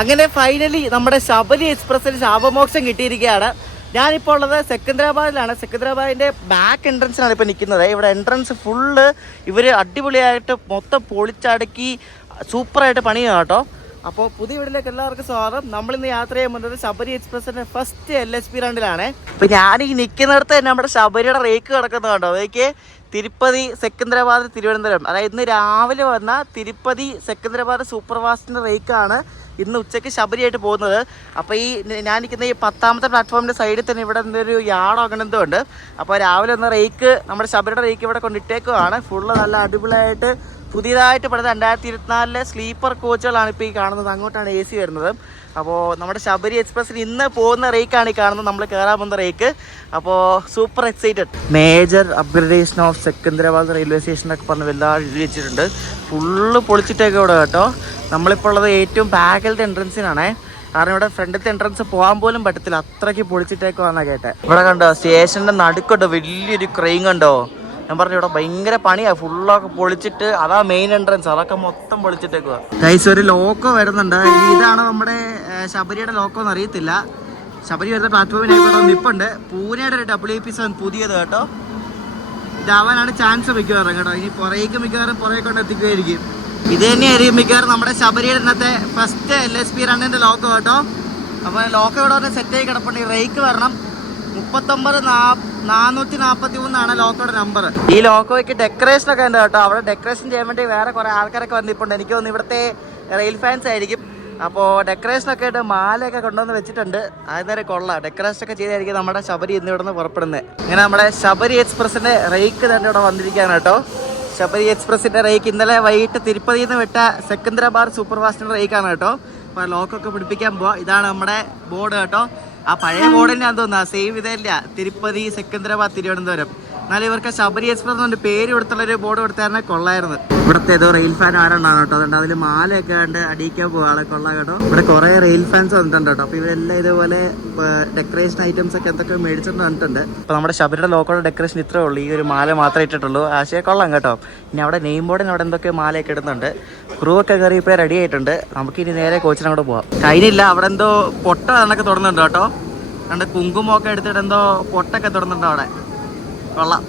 അങ്ങനെ ഫൈനലി നമ്മുടെ ശബരി എക്സ്പ്രസിന് ശാപമോക്ഷം കിട്ടിയിരിക്കുകയാണ്. ഞാനിപ്പോൾ ഉള്ളത് സെക്കന്ദരാബാദിലാണ്. സെക്കന്ദരാബാദിൻ്റെ ബാക്ക് എൻട്രൻസിലാണ് ഇപ്പോൾ നിൽക്കുന്നത്. ഇവിടെ എൻട്രൻസ് ഫുള്ള് ഇവർ അടിപൊളിയായിട്ട് മൊത്തം പൊളിച്ചടുക്കി സൂപ്പറായിട്ട് പണിയാണ് കേട്ടോ. അപ്പോൾ പുതിയ വീട്ടിലേക്ക് എല്ലാവർക്കും സ്വാഗതം. നമ്മളിന്ന് യാത്ര ചെയ്യാൻ പോകുന്നത് ശബരി എക്സ്പ്രസിൻ്റെ ഫസ്റ്റ് LSP റൗണ്ടിലാണ്. ഇപ്പോൾ ഞാൻ ഈ നിൽക്കുന്നിടത്ത് തന്നെ നമ്മുടെ ശബരിയുടെ റേക്ക് കിടക്കുന്നത് കണ്ടോ. അതൊക്കെ തിരുപ്പതി സെക്കന്ദരാബാദ് തിരുവനന്തപുരം, അതായത് ഇന്ന് രാവിലെ വന്ന തിരുപ്പതി സെക്കന്ദരാബാദ് സൂപ്പർ ഫാസ്റ്റിൻ്റെ റേക്കാണ് ഇന്ന് ഉച്ചയ്ക്ക് ശബരിയായിട്ട് പോകുന്നത്. അപ്പോൾ ഈ ഞാൻ നിൽക്കുന്ന ഈ 10ാമത്തെ പ്ലാറ്റ്ഫോമിൻ്റെ സൈഡിൽ തന്നെ ഇവിടെ എന്തൊരു യാർഡോ അങ്ങനെ എന്തോ ഉണ്ട്. അപ്പോൾ രാവിലെ ഒന്ന് റേക്ക്, നമ്മുടെ ശബരിയുടെ റേക്ക് ഇവിടെ കൊണ്ടിട്ടേക്കുവാണ്. ഫുള്ള് നല്ല അടിപൊളിയായിട്ട് പുതിയതായിട്ട് പണിത 2024 സ്ലീപ്പർ കോച്ചുകളാണ് ഇപ്പോൾ ഈ കാണുന്നത്. അങ്ങോട്ടാണ് AC വരുന്നത്. അപ്പോൾ നമ്മുടെ ശബരി എക്സ്പ്രസ്സിന് ഇന്ന് പോകുന്ന റേക്കാണ് ഈ കാണുന്നത്, നമ്മൾ കയറാൻ പോകുന്ന റേക്ക്. അപ്പോൾ super excited. Major upgradation of Secunderabad railway സ്റ്റേഷനൊക്കെ പറഞ്ഞ് എല്ലാവരും എഴുതി വെച്ചിട്ടുണ്ട്. ഫുള്ള് പൊളിച്ചിട്ടൊക്കെ ഇവിടെ കേട്ടോ. നമ്മളിപ്പോൾ ഉള്ളത് ഏറ്റവും ബാക്കിലത്തെ എൻട്രൻസിനാണേ. കാരണം ഇവിടെ ഫ്രണ്ടിലത്തെ എൻട്രൻസ് പോകാൻ പോലും പറ്റത്തില്ല, അത്രയ്ക്ക് പൊളിച്ചിട്ടേക്ക് വന്നാൽ കേട്ടെ. ഇവിടെ കണ്ടോ സ്റ്റേഷൻ്റെ നടുക്കുണ്ടോ വലിയൊരു ക്രെയിൻ കണ്ടോ. ഞാൻ പറഞ്ഞു ഇവിടെ ഭയങ്കര പണിയാണ്, ഫുള്ളൊക്കെ പൊളിച്ചിട്ട്. അതാ മെയിൻ എൻട്രൻസ്, അതൊക്കെ മൊത്തം പൊളിച്ചിട്ടേക്കുക. ഗൈസ് ഒരു ലോക്കോ വരുന്നുണ്ട്. ഇതാണ് നമ്മുടെ ശബരിയുടെ ലോക്കോ എന്ന് അറിയത്തില്ല. ശബരി വരുന്ന പ്ലാറ്റ്ഫോമിനായിക്കോട്ടെ നിപ്പുണ്ട്. പൂനെയുടെ ഒരു WP7 പുതിയത് കേട്ടോ. ഇതാവാനാണ് ചാൻസ് മിക്കവാറും കേട്ടോ. ഇനി പുറകേക്ക് മിക്കവാറും പുറകെ കൊണ്ട് എത്തിക്കുമായിരിക്കും. ഇത് തന്നെയായിരിക്കും മിക്കവാറും നമ്മുടെ ശബരിയുടെ ഇന്നത്തെ ഫസ്റ്റ് LSP റണ്ണിൻ്റെ ലോക്കോ കേട്ടോ. അപ്പോൾ ലോക്കോ ഇവിടെ പറഞ്ഞാൽ സെറ്റായി കിടപ്പുണ്ട്. ഈ റേക്ക് വരണം 39,443 ലോക്കോയുടെ നമ്പർ. ഈ ലോക്കോയ്ക്ക് ഡെക്കറേഷൻ ഒക്കെ ഉണ്ട് കേട്ടോ. അവിടെ ഡെക്കറേഷൻ ചെയ്യാൻ വേണ്ടി വേറെ കുറേ ആൾക്കാരൊക്കെ വന്നിട്ടുണ്ട്. എനിക്ക് തോന്നുന്നു ഇവിടുത്തെ റെയിൽ ഫാൻസ് ആയിരിക്കും. അപ്പോൾ ഡെക്കറേഷനൊക്കെ ആയിട്ട് മാലയൊക്കെ കൊണ്ടുവന്ന് വെച്ചിട്ടുണ്ട്. അതിനേരെ കൊള്ളാം. ഡെക്കറേഷനൊക്കെ ചെയ്തായിരിക്കും നമ്മുടെ ശബരി ഇന്ന് ഇവിടെ നിന്ന് പുറപ്പെടുന്നത്. ഇങ്ങനെ നമ്മുടെ ശബരി എക്സ്പ്രസിൻ്റെ റേക്ക് തന്നെ ഇവിടെ വന്നിരിക്കുകയാണ് കേട്ടോ. ശബരി എക്സ്പ്രസിൻ്റെ റേക്ക് ഇന്നലെ വൈകിട്ട് തിരുപ്പതിയിൽ നിന്ന് വിട്ട സെക്കന്ദരാബാദ് സൂപ്പർ ഫാസ്റ്റിൻ്റെ റേക്കാണ് കേട്ടോ. അപ്പോൾ ലോക്കൊക്കെ പിടിപ്പിക്കാൻ പോവാം. ഇതാണ് നമ്മുടെ ബോർഡ് കേട്ടോ. ആ പഴയ ബോർഡിന് ഞാൻ തോന്നുന്നു സെയിം ഇതല്ല, തിരുപ്പതി സെക്കന്ദരാബാദ് തിരുവനന്തപുരം. എന്നാലും ഇവർക്ക് ശബരി എക്സ്പ്രസ് കൊണ്ട് പേര് കൊടുത്തുള്ളൊരു ബോർഡ് കൊടുത്താൽ കൊള്ളായിരുന്നു. ഇവിടുത്തെ ഏതോ റെയിൽ ഫാൻ ആരുണ്ടാണ് കേട്ടോ. അതുകൊണ്ട് അതിൽ മാലയൊക്കെ കണ്ട് അടിക്കാൻ പോവാളെ കൊള്ളാം കേട്ടോ. ഇവിടെ കുറേ റെയിൽ ഫാൻസ് വന്നിട്ടുണ്ട് കേട്ടോ. അപ്പോൾ ഇവരെല്ലാം ഇതുപോലെ ഡെക്കറേഷൻ ഐറ്റംസ് ഒക്കെ എന്തൊക്കെ മേടിച്ചിട്ട് വന്നിട്ടുണ്ട്. അപ്പോൾ നമ്മുടെ ശബരിയുടെ ലോക്കോയുടെ ഡെക്കറേഷൻ ഇത്രേ ഉള്ളൂ. ഈ ഒരു മാല മാത്രമേ ഇട്ടിട്ടുള്ളൂ. ആശയം കൊള്ളാം കേട്ടോ. ഇനി അവിടെ നെയിം ബോർഡിന് അവിടെ എന്തൊക്കെ മാലയൊക്കെ ഇടുന്നുണ്ട്. ക്രൂ ഒക്കെ കയറി ഇപ്പോൾ റെഡി ആയിട്ടുണ്ട്. നമുക്കിനി നേരെ കോച്ചിനങ്ങോട്ട് പോവാം. കഴിഞ്ഞില്ല, അവിടെ എന്തോ പൊട്ട എന്നൊക്കെ തുറന്നുണ്ട് കേട്ടോ. കണ്ട് കുങ്കുമൊക്കെ എടുത്തിട്ട് എന്തോ പൊട്ടൊക്കെ തുറന്നുണ്ട് അവിടെ. കൊള്ളാം.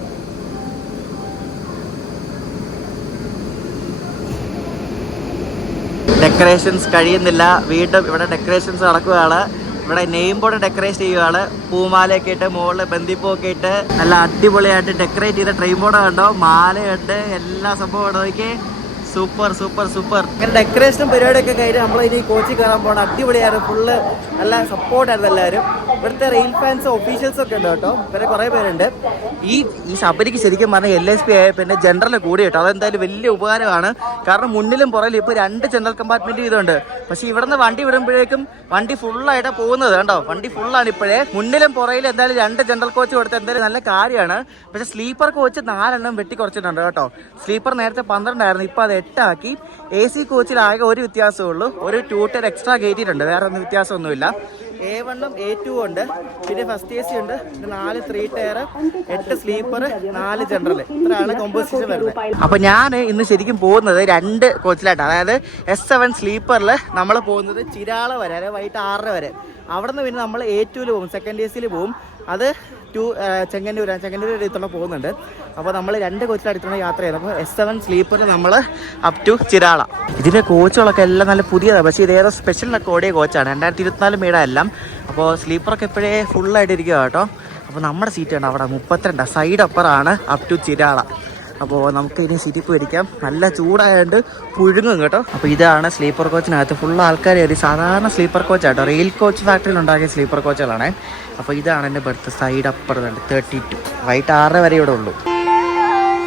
ഡെക്കറേഷൻസ് കഴിയുന്നില്ല, വീണ്ടും ഇവിടെ ഡെക്കറേഷൻസ് നടക്കുകയാണ്. ഇവിടെ നെയിം ബോർഡ് ഡെക്കറേറ്റ് ചെയ്യുകയാണ്. പൂമാലയൊക്കെ ഇട്ട് മുകളിൽ ബന്ദിപ്പൂക്കെ ഇട്ട് നല്ല അടിപൊളിയായിട്ട് ഡെക്കറേറ്റ് ചെയ്ത ട്രെയിൻ ബോർഡ് കണ്ടോ. മാലയുണ്ട്, എല്ലാ സംഭവം നോക്കി. Super super super. ഇങ്ങനെ ഡെക്കറേഷനും പരിപാടിയൊക്കെ കഴിഞ്ഞ് നമ്മളിനി കോച്ചിൽ കയറാൻ പോകണം. അടിപൊളിയായിരുന്നു, ഫുള്ള് നല്ല സപ്പോർട്ടായിരുന്നു എല്ലാവരും. ഇവിടുത്തെ റെയിൽ ഫാൻസ് ഒഫീഷ്യൽസ് ഒക്കെ ഉണ്ട് കേട്ടോ. ഇവരെ കുറേ പേരുണ്ട്. ഈ ശബരിക്ക് ശരിക്കും പറഞ്ഞാൽ LSP ആയ പിന്നെ ജനറൽ കൂടി കേട്ടോ. അതെന്തായാലും വലിയ ഉപകാരമാണ്. കാരണം മുന്നിലും പുറകിലും ഇപ്പോൾ 2 ജനറൽ കമ്പാർട്ട്മെൻറ്റ് ഇതുണ്ട്. പക്ഷേ ഇവിടെ നിന്ന് വണ്ടി വിടുമ്പോഴേക്കും വണ്ടി ഫുള്ളായിട്ട് പോകുന്നത് കണ്ടോ. വണ്ടി ഫുള്ളാണ് ഇപ്പോഴേ. മുന്നിലും പുറകിലും എന്തായാലും 2 ജനറൽ കോച്ച് കൊടുത്ത് എന്തായാലും നല്ല കാര്യമാണ്. പക്ഷേ സ്ലീപ്പർ കോച്ച് 4 വെട്ടി കുറച്ചിട്ടുണ്ട് കേട്ടോ. സ്ലീപ്പർ നേരത്തെ 12 ആയിരുന്നു, ഇപ്പോൾ അത് 8 ആക്കി. AC കോച്ചിൽ ആകെ ഒരു വ്യത്യാസമേ ഉള്ളൂ, ഒരു 2 ടയർ എക്സ്ട്രാ കയറ്റിയിട്ടുണ്ട്. വേറെ ഒന്നും വ്യത്യാസമൊന്നുമില്ല. A1ഉം A2 ഉണ്ട്. പിന്നെ ഫസ്റ്റ് AC ഉണ്ട്. പിന്നെ 4 3 ടയർ, 8 സ്ലീപ്പർ, 4 ജനറൽ. ഇത്രയാണ് കോമ്പോസിഷൻ വരുന്നത്. അപ്പോൾ ഞാൻ ഇന്ന് ശരിക്കും പോകുന്നത് 2 കോച്ചിലായിട്ടാണ്. അതായത് S7 സ്ലീപ്പറിൽ നമ്മൾ പോകുന്നത് ചിരാള വരെ, അതായത് വൈകിട്ട് 6:30 വരെ. അവിടെ നിന്ന് പിന്നെ നമ്മൾ A2 പോകും, സെക്കൻഡ് AC പോകും. അത് ചെങ്ങന്നൂർ അടുത്തുള്ള പോകുന്നുണ്ട്. അപ്പോൾ നമ്മൾ 2 കോച്ചിലടുത്തുള്ള യാത്ര ചെയ്തു. അപ്പോൾ S7 സ്ലീപ്പറിൽ നമ്മൾ അപ് ടു ചിരാള. ഇതിൻ്റെ കോച്ചുകളൊക്കെ എല്ലാം നല്ല പുതിയതാണ്. പക്ഷേ ഇതേതോ സ്പെഷ്യലിനൊക്കെ ഓടിയ കോച്ചാണ്, 2024 മേഡം എല്ലാം. അപ്പോൾ സ്ലീപ്പറൊക്കെ എപ്പോഴേ ഫുള്ളായിട്ട് ഇരിക്കുക കേട്ടോ. അപ്പോൾ നമ്മുടെ സീറ്റ് ഉണ്ട് അവിടെ 32 സൈഡ് അപ്പറാണ് അപ് ടു ചിരാള. അപ്പോൾ നമുക്ക് ഇനി സീറ്റിൽ പോയിരിക്കാം. നല്ല ചൂടായതുകൊണ്ട് പുഴുങ്ങും കേട്ടോ. അപ്പോൾ ഇതാണ് സ്ലീപ്പർ കോച്ചിനകത്ത് ഫുൾ ആൾക്കാർ കയറി. സാധാരണ സ്ലീപ്പർ കോച്ചാട്ടോ, റെയിൽ കോച്ച് ഫാക്ടറിയിൽ ഉണ്ടാക്കിയ സ്ലീപ്പർ കോച്ചുകളാണ്. അപ്പോൾ ഇതാണ് എൻ്റെ ബർത്ത്. സൈഡ് അപ്പുറത്തുണ്ട് 32. വൈകിട്ട് 6:30 വരെ ഇവിടെ ഉള്ളൂ.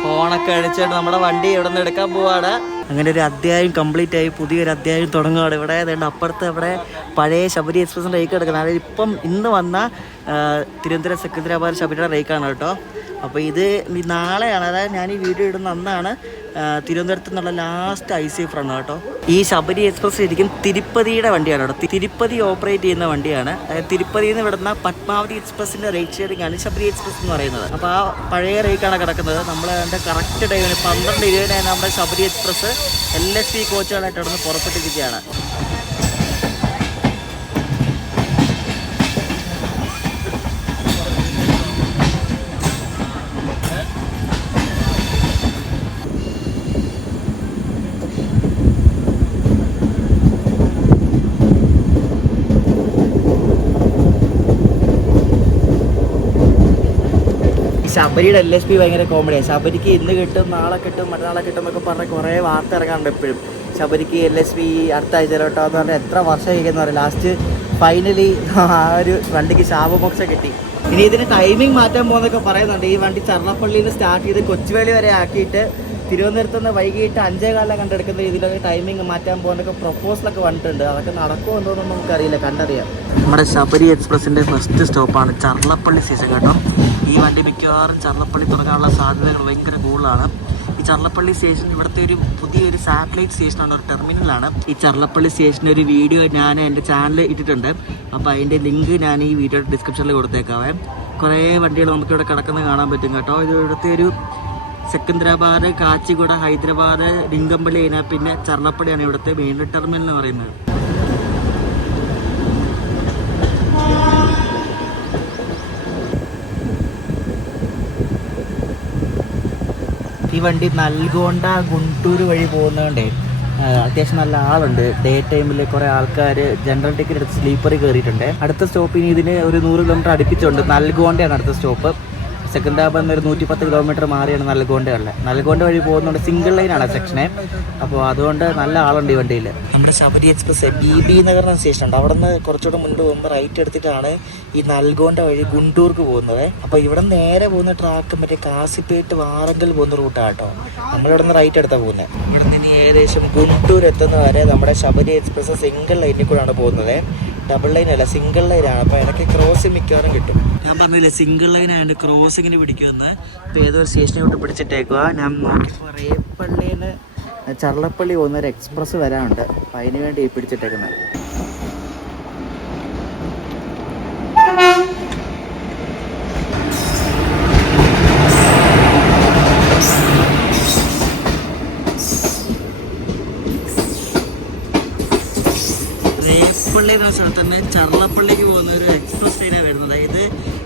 ഫോണൊക്കെ അടിച്ചിട്ട് നമ്മുടെ വണ്ടി ഇവിടെ നിന്ന് എടുക്കാൻ പോവാണ്. അങ്ങനെ ഒരു അധ്യായം കംപ്ലീറ്റ് ആയി, പുതിയൊരു അധ്യായം തുടങ്ങുകയാണ്. ഇവിടെ അതുകൊണ്ട് അപ്പുറത്ത് ഇവിടെ പഴയ ശബരി എക്സ്പ്രസിൻ്റെ റേക്ക് എടുക്കുന്നത്. അതായത് ഇപ്പം ഇന്ന് വന്ന തിരുവനന്തപുരം സെക്കന്ദരാബാദ് ശബരിയുടെ റേക്കാണ് കേട്ടോ. അപ്പോൾ ഇത് നാളെയാണ്, അതായത് ഞാൻ ഈ വീഡിയോ ഇടുന്ന അന്നാണ് തിരുവനന്തപുരത്ത് നിന്നുള്ള ലാസ്റ്റ് ICF റൺ കേട്ടോ. ഈ ശബരി എക്സ്പ്രസ് ശരിക്കും തിരുപ്പതിയുടെ വണ്ടിയാണ് കേട്ടോ. തിരുപ്പതി ഓപ്പറേറ്റ് ചെയ്യുന്ന വണ്ടിയാണ്. അതായത് തിരുപ്പതിയിൽ നിന്ന് വിടുന്ന പത്മാവതി എക്സ്പ്രസിൻ്റെ റേറ്റ് ഷെയറിംഗ് ആണ് ശബരി എക്സ്പ്രസ് എന്ന് പറയുന്നത്. അപ്പോൾ ആ പഴയ റേക്കാണ് കിടക്കുന്നത്. നമ്മൾ അതിൻ്റെ കറക്റ്റ് ടൈമിന് 12:20 നമ്മുടെ ശബരി എക്സ്പ്രസ് LSP കോച്ചുകളായിട്ട് അവിടെ നിന്ന് പുറപ്പെട്ടിരിക്കുകയാണ്. ശബരിയുടെ LSP ഭയങ്കര കോമഡിയാണ്. ശബരിക്ക് ഇന്ന് കിട്ടും, നാളെ കിട്ടും, മറ്റന്നാളെ കിട്ടും എന്നൊക്കെ പറഞ്ഞ് കുറേ വാർത്ത ഇറങ്ങാറുണ്ട് എപ്പോഴും. ശബരിക്ക് LSP അടുത്ത ആഴ്ചയിലോട്ടോ എന്ന് പറഞ്ഞാൽ എത്ര വർഷം കഴിക്കുന്ന പറയും. ലാസ്റ്റ് ഫൈനലി ആ ഒരു വണ്ടിക്ക് ശാപമോക്ഷം കിട്ടി. ഇനി ഇതിന് ടൈമിംഗ് മാറ്റാൻ പോകുന്നൊക്കെ പറയുന്നുണ്ട്. ഈ വണ്ടി ചർലപ്പള്ളിയിൽ നിന്ന് സ്റ്റാർട്ട് ചെയ്ത് കൊച്ചുവേളി വരെ ആക്കിയിട്ട് തിരുവനന്തപുരത്ത് നിന്ന് വൈകിട്ട് 5:15 കണ്ടെടുക്കുന്ന രീതിയിലൊക്കെ ടൈമിംഗ് മാറ്റാൻ പോകുന്നൊക്കെ പ്രൊപ്പോസലൊക്കെ വന്നിട്ടുണ്ട്. അതൊക്കെ നടക്കുമോ എന്തോന്നും നമുക്കറിയില്ല, കണ്ടറിയാം. നമ്മുടെ ശബരി എക്സ്പ്രസിൻ്റെ ഫസ്റ്റ് സ്റ്റോപ്പാണ് ചർലപ്പള്ളി സ്റ്റേഷൻ കേട്ടോ. ഈ വണ്ടി മിക്കവാറും ചർലപ്പള്ളി തുടങ്ങാനുള്ള സാധ്യതകൾ ഭയങ്കര കൂടുതലാണ്. ഈ ചർലപ്പള്ളി സ്റ്റേഷൻ ഇവിടുത്തെ ഒരു പുതിയൊരു സാറ്റലൈറ്റ് സ്റ്റേഷനാണ്, ഒരു ടെർമിനലാണ്. ഈ ചർലപ്പള്ളി സ്റ്റേഷൻ്റെ ഒരു വീഡിയോ ഞാൻ എൻ്റെ ചാനലിൽ ഇട്ടിട്ടുണ്ട്. അപ്പോൾ അതിൻ്റെ ലിങ്ക് ഞാൻ ഈ വീഡിയോ ഡിസ്ക്രിപ്ഷനിൽ കൊടുത്തേക്കാവേ. കുറേ വണ്ടികൾ നമുക്കിവിടെ കിടക്കുന്നത് കാണാൻ പറ്റും കേട്ടോ. ഇത് ഇവിടുത്തെ ഒരു സെക്കന്ദരാബാദ്, കാച്ചിഗുഡ, ഹൈദരാബാദ്, ലിംഗംപള്ളി, പിന്നെ ചർലപ്പള്ളിയാണ് ഇവിടുത്തെ മെയിൻ ടെർമിനൽ എന്ന് പറയുന്നത്. ഈ വണ്ടി നൽഗോണ്ട ഗുണ്ടൂർ വഴി പോകുന്നതുകൊണ്ടേ അത്യാവശ്യം നല്ല ആളുണ്ട്. ഡേ ടൈമിൽ കുറേ ആൾക്കാർ ജനറൽ ടിക്കറ്റ് എടുത്ത് സ്ലീപ്പറിൽ കയറിയിട്ടുണ്ട്. അടുത്ത സ്റ്റോപ്പിന് ഇതിന് ഒരു 100 കിലോമീറ്റർ അടുപ്പിച്ചുണ്ട്. നൽഗോണ്ടയാണ് അടുത്ത സ്റ്റോപ്പ്. സെക്കന്ദരാബാദിൽ നിന്ന് ഒരു 110 കിലോമീറ്റർ മാറിയാണ് നൽഗോണ്ടയുള്ളത്. നൽഗോണ്ട വഴി പോകുന്നുണ്ട്. സിംഗിൾ ലൈനാണ് സെക്ഷനെ. അപ്പോൾ അതുകൊണ്ട് നല്ല ആളുണ്ട് ഈ വണ്ടിയിൽ. നമ്മുടെ ശബരി എക്സ്പ്രസ് BB നഗർ എന്ന സ്റ്റേഷൻ ഉണ്ട്. അവിടെ നിന്ന് കുറച്ചുകൂടെ മുൻപ് പോകുമ്പോൾ റൈറ്റ് എടുത്തിട്ടാണ് ഈ നൽഗോണ്ട വഴി ഗുണ്ടൂർക്ക് പോകുന്നത്. അപ്പോൾ ഇവിടെ നേരെ പോകുന്ന ട്രാക്ക് മറ്റേ കാസിപ്പേട്ട് വാറങ്കൽ പോകുന്ന റൂട്ടാണ് കേട്ടോ. നമ്മളിവിടെ നിന്ന് റൈറ്റ് എടുത്താണ് പോകുന്നത്. ഇവിടെ നിന്ന് ഏകദേശം ഗുണ്ടൂർ എത്തുന്ന വരെ നമ്മുടെ ശബരി എക്സ്പ്രസ് സിംഗിൾ ലൈനിൽ കൂടെയാണ് പോകുന്നത്. ഡബിൾ ലൈൻ അല്ല, സിംഗിൾ ലൈനാണ്. അപ്പോൾ എനിക്ക് ക്രോസിങ് മിക്കവാറും കിട്ടും. ഞാൻ പറഞ്ഞില്ലേ സിംഗിൾ ലൈൻ ആയതുകൊണ്ട് ക്രോസിങ്ങിന് പിടിക്കുമെന്ന്. ഇപ്പോൾ ഏതോ ഒരു വിട്ട് പിടിച്ചിട്ടേക്കുക. ഞാൻ നോക്കിയപ്പോൾ റേപ്പള്ളിയിൽ നിന്ന് ചർലപ്പള്ളി പോകുന്ന ഒരു എക്സ്പ്രസ് വരാനുണ്ട്. അപ്പം അതിന് വേണ്ടി പിടിച്ചിട്ടേക്കുന്നത്. റേപ്പള്ളി എന്ന സ്ഥലത്ത് തന്നെ ചർലപ്പള്ളിക്ക് പോകുന്ന ഒരു എക്സ്പ്രസ് ട്രെയിനാണ് വരുന്നത്. ഇത്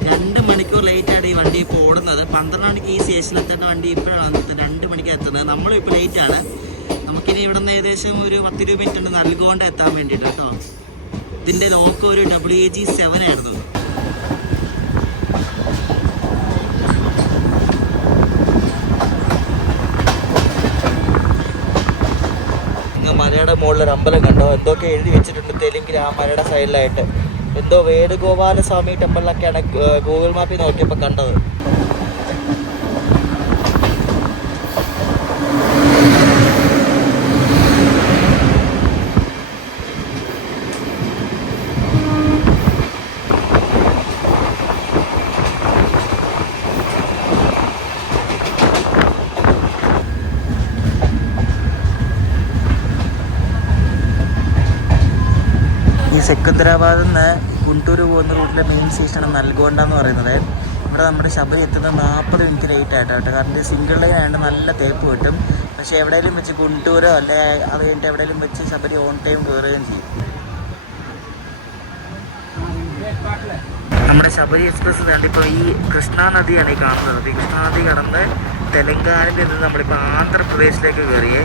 2 മണിക്കൂർ ലേറ്റാണ് ഈ വണ്ടി ഇപ്പോൾ ഓടുന്നത്. 12 മണിക്ക് ഈ സ്റ്റേഷനിൽ എത്തേണ്ട വണ്ടി ഇപ്പോഴാണ് 2 മണിക്ക് എത്തുന്നത്. നമ്മളും ഇപ്പോൾ ലേറ്റാണ്. നമുക്കിനി ഇവിടെ നിന്ന് ഏകദേശം ഒരു 10-20 മിനിറ്റ് ഉണ്ട് നൽകോണ്ട എത്താൻ വേണ്ടിയിട്ട് കേട്ടോ. ഇതിൻ്റെ ലോക്ക് ഒരു WAG7 ആയിരുന്നു. മലയുടെ മുകളിലൊരു അമ്പലം കണ്ടോ? എന്തൊക്കെ എഴുതി വെച്ചിട്ടുണ്ട് തെലുങ്കിൽ ആ മലയുടെ സൈഡിലായിട്ട്. എന്തോ വേണുഗോപാലസ്വാമി ടെമ്പിളിലൊക്കെയാണ് ഗൂഗിൾ മാപ്പിൽ നോക്കിയപ്പോൾ കണ്ടത്. ഈ സെക്കന്ദരാബാദിൽ നിന്ന് ഗുണ്ടൂർ പോകുന്ന റൂട്ടിലെ മെയിൻ സ്റ്റേഷനാണ് നൽഗോണ്ട എന്ന് പറയുന്നത്. ഇവിടെ നമ്മുടെ ശബരി എത്തുന്നത് 40 മിനിറ്റ് ലേറ്റ് ആയിട്ടാണ് കേട്ടോ. കാരണം സിംഗിൾ ലൈൻ ആയതുകൊണ്ട് നല്ല തേപ്പ് കിട്ടും. പക്ഷേ എവിടെയെങ്കിലും വെച്ച് ഗുണ്ടൂരോ അല്ലെ അത് കഴിഞ്ഞിട്ട് എവിടെയെങ്കിലും വെച്ച് ശബരി ഓൺ ടൈം കയറുകയും ചെയ്യും. നമ്മുടെ ശബരി എക്സ്പ്രസ് വേണ്ടിപ്പോൾ ഈ കൃഷ്ണ നദിയാണ് ഈ കാണുന്നത്. ഈ കൃഷ്ണ നദി കടന്ന് തെലങ്കാനയിൽ നിന്ന് നമ്മളിപ്പോൾ ആന്ധ്രാപ്രദേശിലേക്ക് കയറിയേ.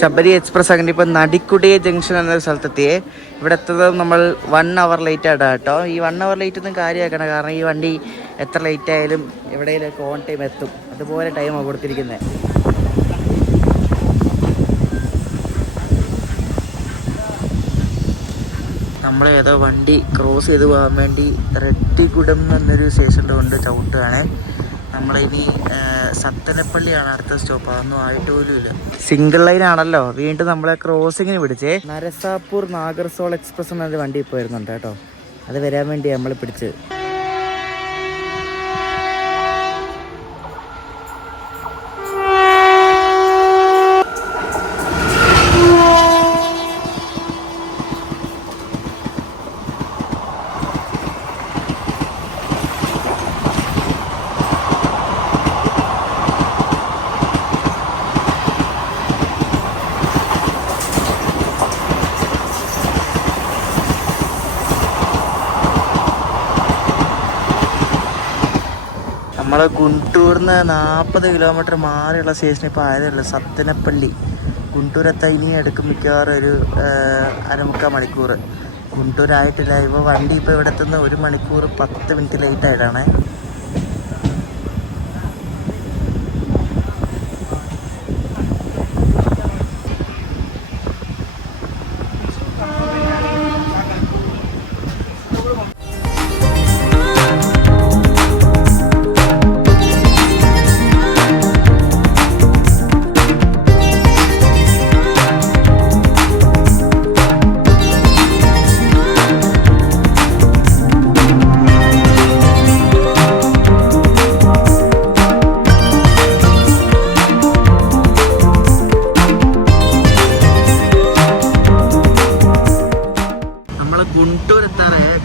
ശബരി എക്സ്പ്രസ് അങ്ങനെ ഇപ്പോൾ നടിക്കുടിയ ജംഗ്ഷൻ എന്നൊരു സ്ഥലത്തെത്തിയേ. ഇവിടെ എത്തുന്നത് നമ്മൾ 1 അവർ ലേറ്റ് ആയിട്ടാണ് കേട്ടോ. ഈ 1 അവർ ലേറ്റ് ഒന്നും കാര്യമാക്കണം. കാരണം ഈ വണ്ടി എത്ര ലേറ്റ് ആയാലും എവിടെയെങ്കിലും ഓൺ ടൈം എത്തും. അതുപോലെ ടൈമാണ് കൊടുത്തിരിക്കുന്നത്. നമ്മൾ ഏതോ വണ്ടി ക്രോസ് ചെയ്ത് പോകാൻ വേണ്ടി റെഡ്ഡിഗുഡം എന്നൊരു സ്റ്റേഷൻ്റെ കൊണ്ട് ചവിട്ടുകയാണ്. നമ്മളിനി സത്തനപ്പള്ളിയാണ് അടുത്ത സ്റ്റോപ്പ്. അതൊന്നും ആയിട്ട് പോലും ഇല്ല. സിംഗിൾ ലൈൻ ആണല്ലോ. വീണ്ടും നമ്മളെ ക്രോസിങ്ങിന് പിടിച്ചേ. നരസാപൂർ നാഗർസോൾ എക്സ്പ്രസ് എന്നൊരു വണ്ടി ഇപ്പോൾ വരുന്നുണ്ട് കേട്ടോ. അത് വരാൻ വേണ്ടി നമ്മൾ പിടിച്ചത്. നമ്മൾ ഗുണ്ടൂർന്ന് 40 കിലോമീറ്റർ മാറിയുള്ള സ്റ്റേഷൻ ഇപ്പോൾ ആയതേ സത്തനപ്പള്ളി. ഗുണ്ടൂരെത്താൻ ഇനി എടുക്കും മിക്കവാറും ഒരു 1.25 മണിക്കൂർ. ഗുണ്ടൂരായിട്ടില്ല. ഇപ്പോൾ വണ്ടി ഇപ്പോൾ ഇവിടെ എത്തുന്ന 1 മണിക്കൂർ 10 മിനിറ്റ് ലേറ്റായിട്ടാണ്.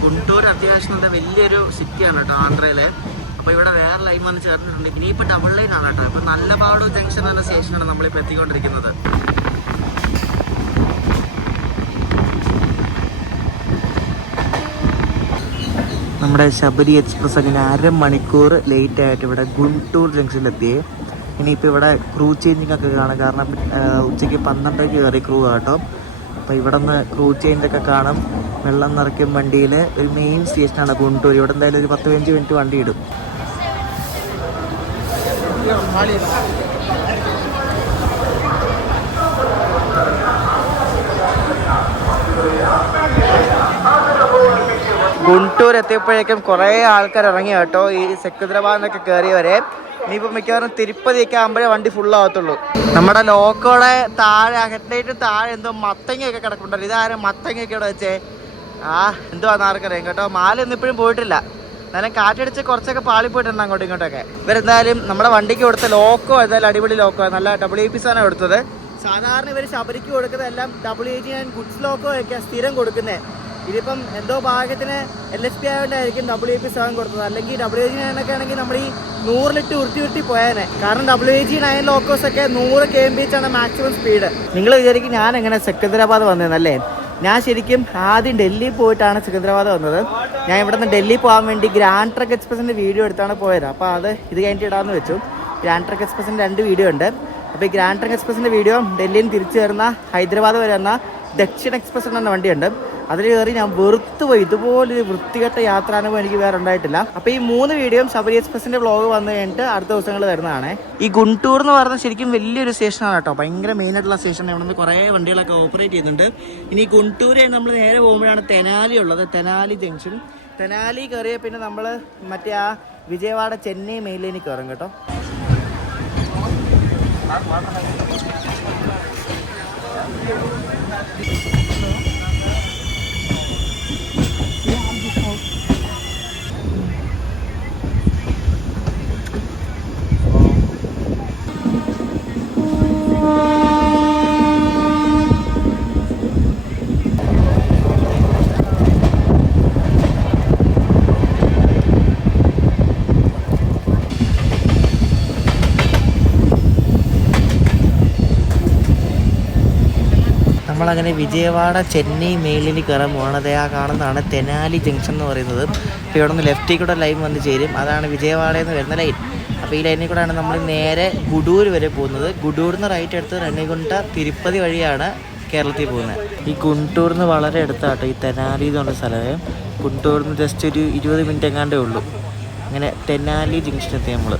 ഗുണ്ടൂർ അത്യാവശ്യം നല്ല വലിയൊരു സിറ്റിയാണ് കേട്ടോ, ആന്ധ്രയിലെ. അപ്പോൾ ഇവിടെ വേറെ ലൈൻ വന്ന് ചേർന്നിട്ടുണ്ട്. ഇനിയിപ്പോൾ ഡബിൾ ലൈൻ ആണ് കേട്ടോ. ഇപ്പോൾ നല്ലപാട് ജംഗ്ഷൻ എന്ന സ്റ്റേഷനാണ് നമ്മളിപ്പോൾ എത്തിക്കൊണ്ടിരിക്കുന്നത്. നമ്മുടെ ശബരി എക്സ്പ്രസ് അങ്ങനെ 1/2 മണിക്കൂർ ലേറ്റ് ആയിട്ട് ഇവിടെ ഗുണ്ടൂർ ജംഗ്ഷനിലെത്തിയേ. ഇനിയിപ്പോൾ ഇവിടെ ക്രൂ ചേഞ്ചിങ് ഒക്കെ കാണാം. കാരണം ഉച്ചയ്ക്ക് 12 കയറി ക്രൂ കേട്ടോ. അപ്പോൾ ഇവിടെ നിന്ന് ക്രൂ ചേഞ്ചൊക്കെ കാണും. വെള്ളം നിറയ്ക്കും വണ്ടിയിൽ. ഒരു മെയിൻ സ്റ്റേഷനാണ് ഗുണ്ടൂർ. ഇവിടെ എന്തായാലും ഒരു 10-15 മിനിറ്റ് വണ്ടി ഇടും. ഗുണ്ടൂർ എത്തിയപ്പോഴേക്കും കുറേ ആൾക്കാർ ഇറങ്ങി കേട്ടോ. ഈ സെക്കന്ദരാബാദ് എന്നൊക്കെ കയറിയവരെ. ഇനിയിപ്പോൾ മിക്കവാറും തിരുപ്പതിയൊക്കെ ആകുമ്പോഴേ വണ്ടി ഫുള്ളാകത്തുള്ളൂ. നമ്മുടെ ലോക്കോടെ താഴെ ഹെഡ്ലൈറ്റ് താഴെ എന്തോ മത്തങ്ങയൊക്കെ കിടക്കുന്നുണ്ടല്ലോ. ഇതാരും മത്തങ്ങയൊക്കെ ഇവിടെ വെച്ചേ എന്തുവാന്ന് ആർക്കറിയാം കേട്ടോ. മാലൊന്നും ഇപ്പോഴും പോയിട്ടില്ല. എന്നാലും കാറ്റടിച്ച് കുറച്ചൊക്കെ പാളിപ്പോയിട്ടുണ്ട് അങ്ങോട്ടും ഇങ്ങോട്ടൊക്കെ. ഇവരെന്തായാലും നമ്മുടെ വണ്ടിക്ക് കൊടുത്ത ലോക്കോ എന്തായാലും അടിപൊളി ലോക്കോ, നല്ല WAPs ആണ് കൊടുത്തത്. സാധാരണ ഇവർ ശബരിക്ക് കൊടുക്കുന്നതെല്ലാം WAG ആൻഡ് ഗുഡ്സ് ലോക്കോ ഒക്കെ സ്ഥിരം കൊടുക്കുന്നത്. ഇതിപ്പം എന്തോ ഭാഗ്യത്തിന് LSP ആയതുകൊണ്ടായിരിക്കും WAP7 കൊടുത്തത്. അല്ലെങ്കിൽ WAG9 ആണെങ്കിൽ നമ്മൾ ഈ 100 ഉരുട്ടി പോയേനെ. കാരണം WAG9 ലോക്കോസ് ഒക്കെ 100 kmph ആണ് മാക്സിമം സ്പീഡ്. നിങ്ങൾ വിചാരിക്കും ഞാൻ എങ്ങനെ സെക്കന്ദരാബാദ് വന്നതെന്നല്ലേ. ഞാൻ ശരിക്കും ആദ്യം ഡൽഹി പോയിട്ടാണ് സെക്കന്ദരാബാദ് വന്നത്. ഞാൻ ഇവിടെ നിന്ന് ഡൽഹി പോകാൻ വേണ്ടി ഗ്രാൻഡ് ട്രക്ക് എക്സ്പ്രസിൻ്റെ വീഡിയോ എടുത്താണ് പോയത്. അപ്പോൾ ഇത് കഴിഞ്ഞിട്ട് ഇടാമെന്ന് വെച്ചു. ഗ്രാൻഡ് ട്രക്ക് എക്സ്പ്രസിൻ്റെ 2 വീഡിയോ ഉണ്ട്. അപ്പോൾ ഈ ഗ്രാൻഡ് ട്രക്ക് എക്സ്പ്രസിൻ്റെ വീഡിയോ ഡൽഹിയിൽ നിന്ന് തിരിച്ചു വരുന്ന ഹൈദരാബാദ് വരെ വന്ന ദക്ഷിണ എക്സ്പ്രസ് എന്ന വണ്ടിയുണ്ട്. അതിൽ കയറി ഞാൻ വെറുത്തുപോയി. ഇതുപോലൊരു വൃത്തികെട്ട യാത്രാനുഭവം എനിക്ക് വേറെ ഉണ്ടായിട്ടില്ല. അപ്പോൾ ഈ 3 വീഡിയോയും ശബരി എക്സ്പ്രസിൻ്റെ വ്ളോഗ് വന്നു കഴിഞ്ഞിട്ട് അടുത്ത ദിവസങ്ങൾ വരുന്നതാണ്. ഈ ഗുണ്ടൂർ എന്ന് പറയുന്നത് ശരിക്കും വലിയൊരു സ്റ്റേഷനാണ് കേട്ടോ. ഭയങ്കര മെയിനായിട്ടുള്ള സ്റ്റേഷൻ. ഇവിടെ നിന്ന് കുറേ വണ്ടികളൊക്കെ ഓപ്പറേറ്റ് ചെയ്യുന്നുണ്ട്. ഇനി ഗുണ്ടൂർ നമ്മൾ നേരെ പോകുമ്പോഴാണ് തെനാലി ഉള്ളത്. തെനാലി ജംഗ്ഷൻ. തെനാലി കയറിയ പിന്നെ നമ്മൾ മറ്റേ ആ വിജയവാഡ ചെന്നൈ മെയിൻ ലൈനിൽ കയറും കേട്ടോ. നമ്മളങ്ങനെ വിജയവാഡ ചെന്നൈ മെയിലിൽ കയറാൻ പോകുന്നത്. ആ കാണുന്നതാണ് തെനാലി ജംഗ്ഷൻ എന്ന് പറയുന്നത്. അപ്പോൾ ഇവിടെ നിന്ന് ലെഫ്റ്റിൽ കൂടെ ലൈൻ വന്ന് ചേരും. അതാണ് വിജയവാഡയിൽ നിന്ന് വരുന്ന ലൈൻ. അപ്പോൾ ഈ ലൈനിൽ കൂടെയാണ് നമ്മൾ നേരെ ഗുഡൂർ വരെ പോകുന്നത്. ഗുഡൂരിൽ നിന്ന് റൈറ്റ് എടുത്ത് റണ്ണിഗുണ്ട തിരുപ്പതി വഴിയാണ് കേരളത്തിൽ പോകുന്നത്. ഈ ഗുണ്ടൂരിൽ നിന്ന് വളരെ അടുത്താട്ടോ ഈ തെനാലി എന്ന് പറഞ്ഞ സ്ഥലമേ. ഗുണ്ടൂരിൽ നിന്ന് ജസ്റ്റ് ഒരു 20 മിനിറ്റ് എങ്ങാണ്ടേ ഉള്ളൂ. അങ്ങനെ തെനാലി ജംഗ്ഷൻ എത്തി നമ്മൾ.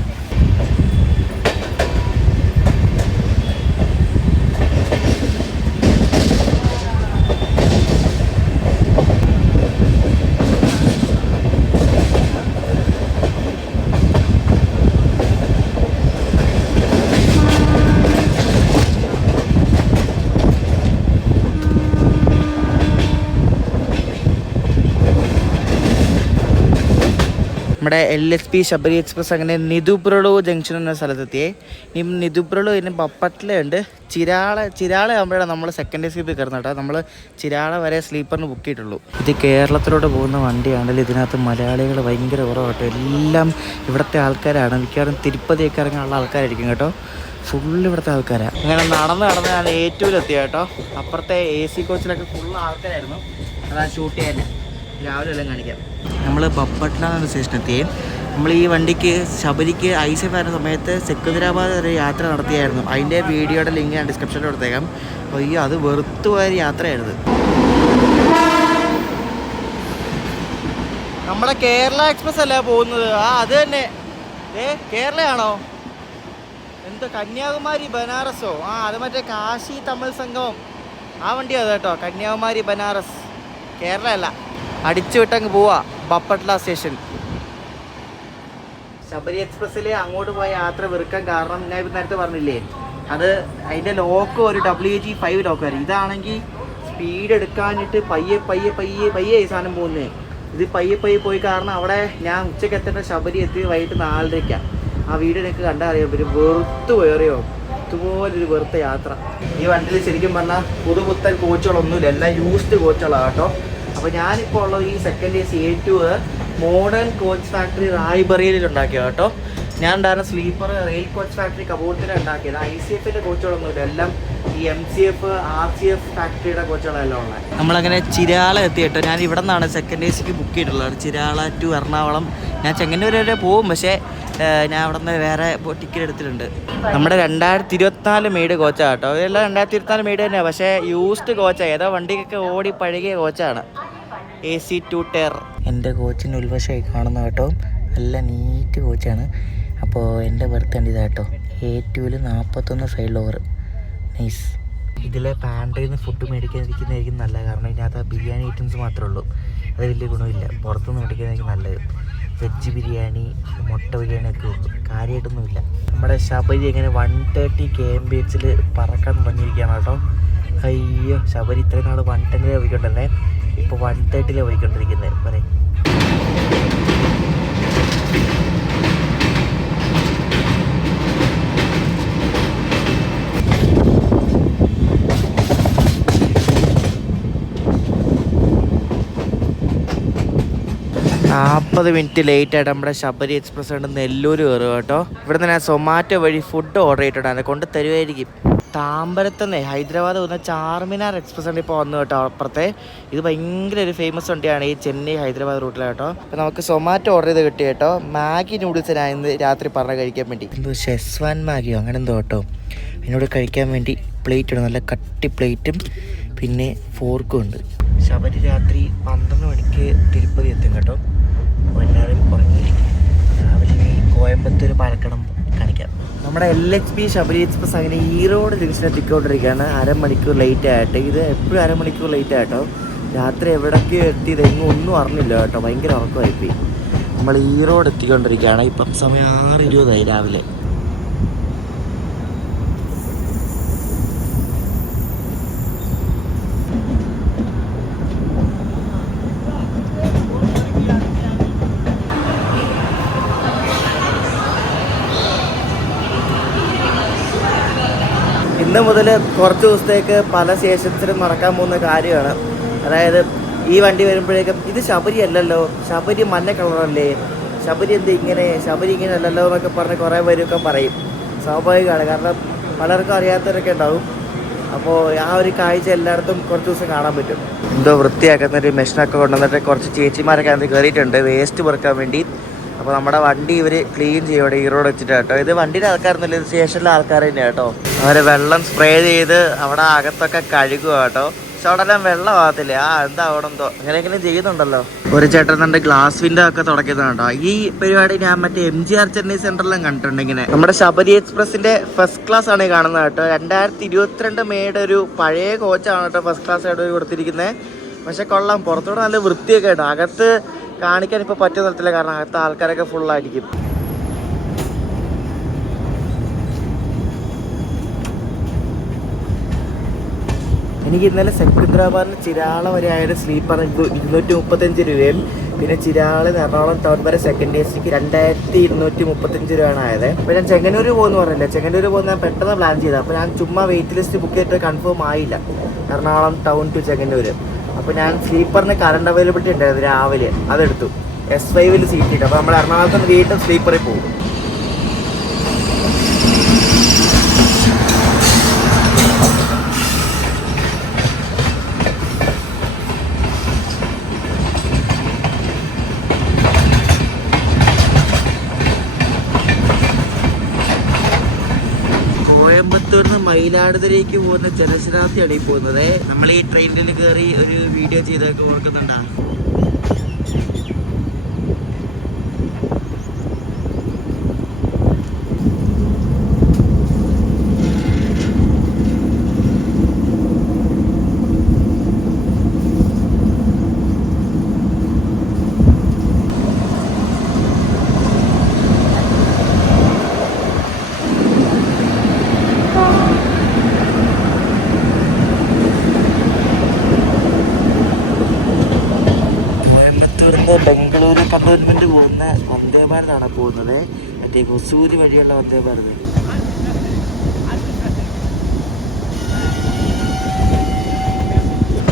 നമ്മുടെ LSP ശബരി എക്സ്പ്രസ് അങ്ങനെ നിതുബ്രളു ജംഗ്ഷൻ എന്ന സ്ഥലത്തെത്തിയേ. ഇനി നിതുബ്രളു ഇനി ബപ്പട്ട്ലുണ്ട്. ചിരാള ആകുമ്പോഴാണ് നമ്മൾ സെക്കൻഡ് AC കയറുന്നത് കേട്ടോ. നമ്മൾ ചിരാള വരെ സ്ലീപ്പറിന് ബുക്ക് ചെയ്തിട്ടുള്ളൂ. ഇത് കേരളത്തിലോട്ട് പോകുന്ന വണ്ടിയാണെങ്കിൽ ഇതിനകത്ത് മലയാളികൾ ഭയങ്കര കുറവാട്ടോ. എല്ലാം ഇവിടുത്തെ ആൾക്കാരാണ്. മിക്കവാറും തിരുപ്പതിയൊക്കെ ഇറങ്ങാനുള്ള ആൾക്കാരായിരിക്കും കേട്ടോ. ഫുള്ള് ഇവിടുത്തെ ആൾക്കാരാണ്. അങ്ങനെ നടന്ന് ഞാൻ A2-ലെത്തിയ കേട്ടോ. അപ്പുറത്തെ AC കോച്ചിലൊക്കെ ഫുള്ള് ആൾക്കാരായിരുന്നു. അതാണ് ഷൂട്ട് ചെയ്യാൻ. രാവിലെ എല്ലാം കാണിക്കാം. നമ്മൾ ബപ്പട്ട്ല എന്ന സ്റ്റേഷൻ എത്തിയേ. നമ്മൾ ഈ വണ്ടിക്ക് ശബരിക്ക് ഐസഫ് വരുന്ന സമയത്ത് സെക്കന്ദരാബാദ് ഒരു യാത്ര നടത്തിയായിരുന്നു. അതിൻ്റെ വീഡിയോയുടെ ലിങ്ക് ഞാൻ ഡിസ്ക്രിപ്ഷനിൽ കൊടുത്തേക്കാം. അപ്പോൾ അയ്യോ അത് വെറുത്തു പോയൊരു യാത്രയായിരുന്നു. നമ്മുടെ കേരള എക്സ്പ്രസ് അല്ലേ പോകുന്നത്? അത് തന്നെ. കേരളയാണോ? എന്ത് കന്യാകുമാരി ബനാറസോ? അത് മറ്റേ കാശി തമിഴ് സംഗമം ആ വണ്ടി അത് കേട്ടോ. കന്യാകുമാരി ബനാറസ്, കേരള അല്ല. അടിച്ചു വിട്ടങ്ങ് പോവാ ബപ്പട്ല സ്റ്റേഷൻ. ശബരി എക്സ്പ്രസ്സിൽ അങ്ങോട്ട് പോയ യാത്ര വെറുക്കാൻ കാരണം ഞാൻ ഇപ്പം നേരത്തെ പറഞ്ഞില്ലേ, അത് അതിൻ്റെ ലോക്ക് ഒരു WG5 ലോക്കായിരുന്നു. ഇതാണെങ്കിൽ സ്പീഡ് എടുക്കാനിട്ട് പയ്യെ ഈ സാധനം പോകുന്നത്. ഇത് പയ്യെ പോയി കാരണം അവിടെ ഞാൻ ഉച്ചയ്ക്ക് എത്തേണ്ട ശബരി എത്തി വൈകിട്ട് 4:30. ആ വീഡിയോ എനിക്ക് കണ്ടാൽ അറിയാം. ഒരു വെറുത്ത് വേറിയോ ഇതുപോലൊരു വെറുത്ത യാത്ര. ഈ വണ്ടിയിൽ ശരിക്കും പറഞ്ഞാൽ പുതുപുത്തൻ കോച്ചുകളൊന്നുമില്ല, എല്ലാം യൂസ്ഡ് കോച്ചുകളാണ് കേട്ടോ. അപ്പോൾ ഞാനിപ്പോൾ ഉള്ളത് ഈ second AC A2 modern coach factory റായ്ബറേലിയിൽ ഉണ്ടാക്കിയത് കേട്ടോ. ഞാൻ ഉണ്ടായിരുന്ന sleeper rail coach factory Kapurthala ഉണ്ടാക്കിയത്. ICFൻ്റെ കോച്ചുകളൊന്നുമില്ല, എല്ലാം ഈ MCF RCF ഫാക്ടറിയുടെ കോച്ചുകളെല്ലാം ഉള്ളത്. നമ്മളങ്ങനെ ചിരാള എത്തി കേട്ടോ. ഞാൻ ഇവിടെ നിന്നാണ് സെക്കൻഡ് ACക്ക് ബുക്ക് ചെയ്തിട്ടുള്ളത്. ചിരാള ടു എറണാകുളം. ഞാൻ ചെങ്ങന്നൂർ വരെ പോകും, പക്ഷേ ഞാൻ അവിടെ നിന്ന് വേറെ ടിക്കറ്റ് എടുത്തിട്ടുണ്ട്. നമ്മുടെ 2024 മെയ്ഡ് കോച്ചാണ് കേട്ടോ. ഇതെല്ലാം 2024 മെയ്ഡ് തന്നെയാണ്, പക്ഷേ യൂസ്ഡ് കോച്ചാണ്. ഏതോ വണ്ടിക്കൊക്കെ ഓടി പഴകിയ കോച്ചാണ്. AC2 tyre. എൻ്റെ കോച്ചിന് ഉൾവശമായി കാണുന്ന കേട്ടോ, നല്ല നീറ്റ് കോച്ചാണ്. അപ്പോൾ എൻ്റെ ബർത്ത് ഉണ്ട് ഇതാട്ടോ. A2-ൽ 41 സൈഡ് ഓവർ. നൈസ്. ഇതിലെ പാൻട്രിയിൽ നിന്ന് ഫുഡ് മേടിക്കാതിരിക്കുന്നതായിരിക്കും നല്ല, കാരണം ഇതിനകത്ത് ബിരിയാണി ഐറ്റംസ് മാത്രമേ ഉള്ളൂ. അത് വലിയ ഗുണമില്ല. പുറത്തുനിന്ന് മേടിക്കുന്നതായിരിക്കും നല്ലത്. വെജ് ബിരിയാണി, മുട്ട ബിരിയാണി ഒക്കെ ഉള്ളൂ, കാര്യമായിട്ടൊന്നുമില്ല. നമ്മുടെ ശബരി എങ്ങനെ 130 km/h പറക്കാൻ തുടങ്ങിയിരിക്കുകയാണ് കേട്ടോ. അയ്യോ, ശബരി ഇത്രയും നാൾ 110 പോയിക്കൊണ്ടല്ലേ, ഇപ്പോൾ 130 പോയിക്കൊണ്ടിരിക്കുന്നത് പറയും. $40 മിനിറ്റ് ലേറ്റായിട്ട് നമ്മുടെ ശബരി എക്സ്പ്രസ് കൊണ്ട് നെല്ലൂർ കയറുക കേട്ടോ. ഇവിടെ നിന്ന് ഞാൻ സൊമാറ്റോ വഴി ഫുഡ് ഓർഡർ ചെയ്തിട്ടുണ്ടായിരുന്നു, കൊണ്ട് തരുമായിരിക്കും. താമ്പരത്തുനിന്ന് ഹൈദരാബാദ് വന്ന ചാർമിനാർ എക്സ്പ്രസ് ഉണ്ട് ഇപ്പോൾ വന്നു കേട്ടോ. അപ്പുറത്തെ ഇത് ഭയങ്കര ഒരു ഫേമസ് വണ്ടിയാണ് ഈ ചെന്നൈ ഹൈദരാബാദ് റൂട്ടിലാണ് കേട്ടോ. അപ്പോൾ നമുക്ക് സൊമാറ്റോ ഓർഡർ ചെയ്ത് കിട്ടി കേട്ടോ. മാഗി നൂഡിൽസ് ഞാൻ ഇന്ന് രാത്രി പറഞ്ഞ കഴിക്കാൻ വേണ്ടി, എന്തോ ഷെസ്വാൻ മാഗിയോ അങ്ങനെ എന്തോ കേട്ടോ. എന്നോട് കഴിക്കാൻ വേണ്ടി പ്ലേറ്റ് ഉണ്ട്, നല്ല കട്ടി പ്ലേറ്റും പിന്നെ ഫോർക്കും ഉണ്ട്. ശബരി രാത്രി 12 മണിക്ക് തിരുപ്പതി എത്തും കേട്ടോ. എല്ലാവരും ഉറങ്ങിയിരിക്കും. രാവിലെ കോയമ്പത്തൂർ പാലക്കണം കാണിക്കാം. നമ്മുടെ LHB ശബരി എക്സ്പ്രസ് അങ്ങനെ ഈറോഡ് ജംഗ്ഷനിൽ എത്തിക്കൊണ്ടിരിക്കുകയാണ്. അരമണിക്കൂർ ലേറ്റ് ആയിട്ട്. ഇത് എപ്പോഴും അരമണിക്കൂർ ലേറ്റ് ആയിട്ടോ. രാത്രി എവിടേക്ക് എത്തിയത് എങ്ങും ഒന്നും അറിഞ്ഞില്ല കേട്ടോ. ഭയങ്കര ഉറക്കമായിപ്പോയി. നമ്മൾ ഈറോഡ് എത്തിക്കൊണ്ടിരിക്കുകയാണ്. ഇപ്പം സമയം 6:20 രാവിലെ. ഇന്ന് മുതൽ കുറച്ച് ദിവസത്തേക്ക് പല സ്റ്റേഷൻസിലും നടക്കാൻ പോകുന്ന കാര്യമാണ്. അതായത് ഈ വണ്ടി വരുമ്പോഴേക്കും ഇത് ശബരി അല്ലല്ലോ, ശബരി മഞ്ഞ കളറല്ലേ, ശബരി എന്ത് ഇങ്ങനെ, ശബരി ഇങ്ങനെ അല്ലല്ലോ എന്നൊക്കെ പറഞ്ഞ് കുറേ പേരൊക്കെ പറയും. സ്വാഭാവികമാണ്, കാരണം പലർക്കും അറിയാത്തവരൊക്കെ ഉണ്ടാവും. അപ്പോൾ ആ ഒരു കാഴ്ച എല്ലായിടത്തും കുറച്ച് ദിവസം കാണാൻ പറ്റും. എന്തോ വൃത്തിയാക്കുന്നൊരു മെഷീനൊക്കെ കൊണ്ടുവന്നിട്ട് കുറച്ച് ചേച്ചിമാരൊക്കെ അതിന് കയറിയിട്ടുണ്ട് വേസ്റ്റ് പെറുക്കാൻ വേണ്ടി. അപ്പോൾ നമ്മുടെ വണ്ടി ഇവർ ക്ലീൻ ചെയ്യോടെ ഈറോഡ് വെച്ചിട്ട് കേട്ടോ. ഇത് വണ്ടിയുടെ ആൾക്കാരൊന്നുമില്ല, ഇത് സ്റ്റേഷനിലെ ആൾക്കാർ തന്നെയാണ് കേട്ടോ. അവർ വെള്ളം സ്പ്രേ ചെയ്ത് അവിടെ അകത്തൊക്കെ കഴുകുക കേട്ടോ. പക്ഷെ അവിടെ എല്ലാം വെള്ളം ആകത്തില്ല. എന്താ അവിടെ എന്തോ അങ്ങനെയെങ്കിലും ചെയ്യുന്നുണ്ടല്ലോ. ഒരു ചേട്ടൻ തന്റെ ഗ്ലാസ് വിൻഡോ ഒക്കെ തുടക്കിയതാണ്ടോ. ഈ പരിപാടി ഞാൻ മറ്റേ MGR ചെന്നൈ സെൻറ്ററിലും കണ്ടിട്ടുണ്ട്. ഇങ്ങനെ നമ്മുടെ ശബരി എക്സ്പ്രസിന്റെ ഫസ്റ്റ് ക്ലാസ് ആണ് ഈ കാണുന്നത് കേട്ടോ. 2022 മെയ്ഡ് ഒരു പഴയ കോച്ചാണ് കേട്ടോ ഫസ്റ്റ് ക്ലാസ് ആയിട്ട് കൊടുത്തിരിക്കുന്നത്. പക്ഷെ കൊള്ളാം, പുറത്തോടെ നല്ല വൃത്തിയൊക്കെ കേട്ടോ. അകത്ത് കാണിക്കാൻ ഇപ്പോൾ പറ്റുന്ന തരത്തില്ല, കാരണം അകത്ത് ആൾക്കാരൊക്കെ ഫുള്ളായിരിക്കും. എനിക്ക് ഇന്നലെ സെക്കന്ദരാബാദിൽ ചിരാള വരെ ആയാലും സ്ലീപ്പർ 235 രൂപയും, പിന്നെ ചിരാളിൽ എറണാകുളം ടൗൺ വരെ സെക്കൻഡ് ACക്ക് 2235 രൂപയാണ് ആയത്. അപ്പോൾ ഞാൻ ചെങ്ങന്നൂർ പോകുമെന്ന് പറഞ്ഞില്ല, ചെങ്ങന്നൂർ പോകുന്ന ഞാൻ പെട്ടെന്ന് പ്ലാൻ ചെയ്തത്. അപ്പോൾ ഞാൻ ചുമ്മാ വെയിറ്റ് ലിസ്റ്റ് ബുക്ക് ചെയ്തിട്ട് കൺഫേം ആയില്ല, എറണാകുളം ടൗൺ ടു ചെങ്ങന്നൂർ. അപ്പോൾ ഞാൻ സ്ലീപ്പറിന് കറണ്ട് അവൈലബിലിറ്റി ഉണ്ടായിരുന്നു രാവിലെ, അതെടുത്തു. S5-ൽ സീറ്റ് കിട്ടും. അപ്പോൾ നമ്മൾ എറണാകുളത്ത് നിന്ന് വീണ്ടും സ്ലീപ്പറിൽ പോകും. കോയമ്പത്തൂരിൽ നിന്ന് മയിലാടുതുറയിലേക്ക് പോകുന്ന ജനശതാബ്ദിയാണ് ഈ പോകുന്നത്. നമ്മൾ ഈ ട്രെയിനിൽ കയറി ഒരു വീഡിയോ ചെയ്തൊക്കെ ഓർക്കുന്നുണ്ടോ? ബംഗളൂരു കണ്ടോൺമെന്റ് പോകുന്ന വന്ദേ ഭാരതാണ് പോകുന്നത്. മറ്റേ ഹൊസൂര് വഴിയുള്ള വന്ദേ ഭാരത്.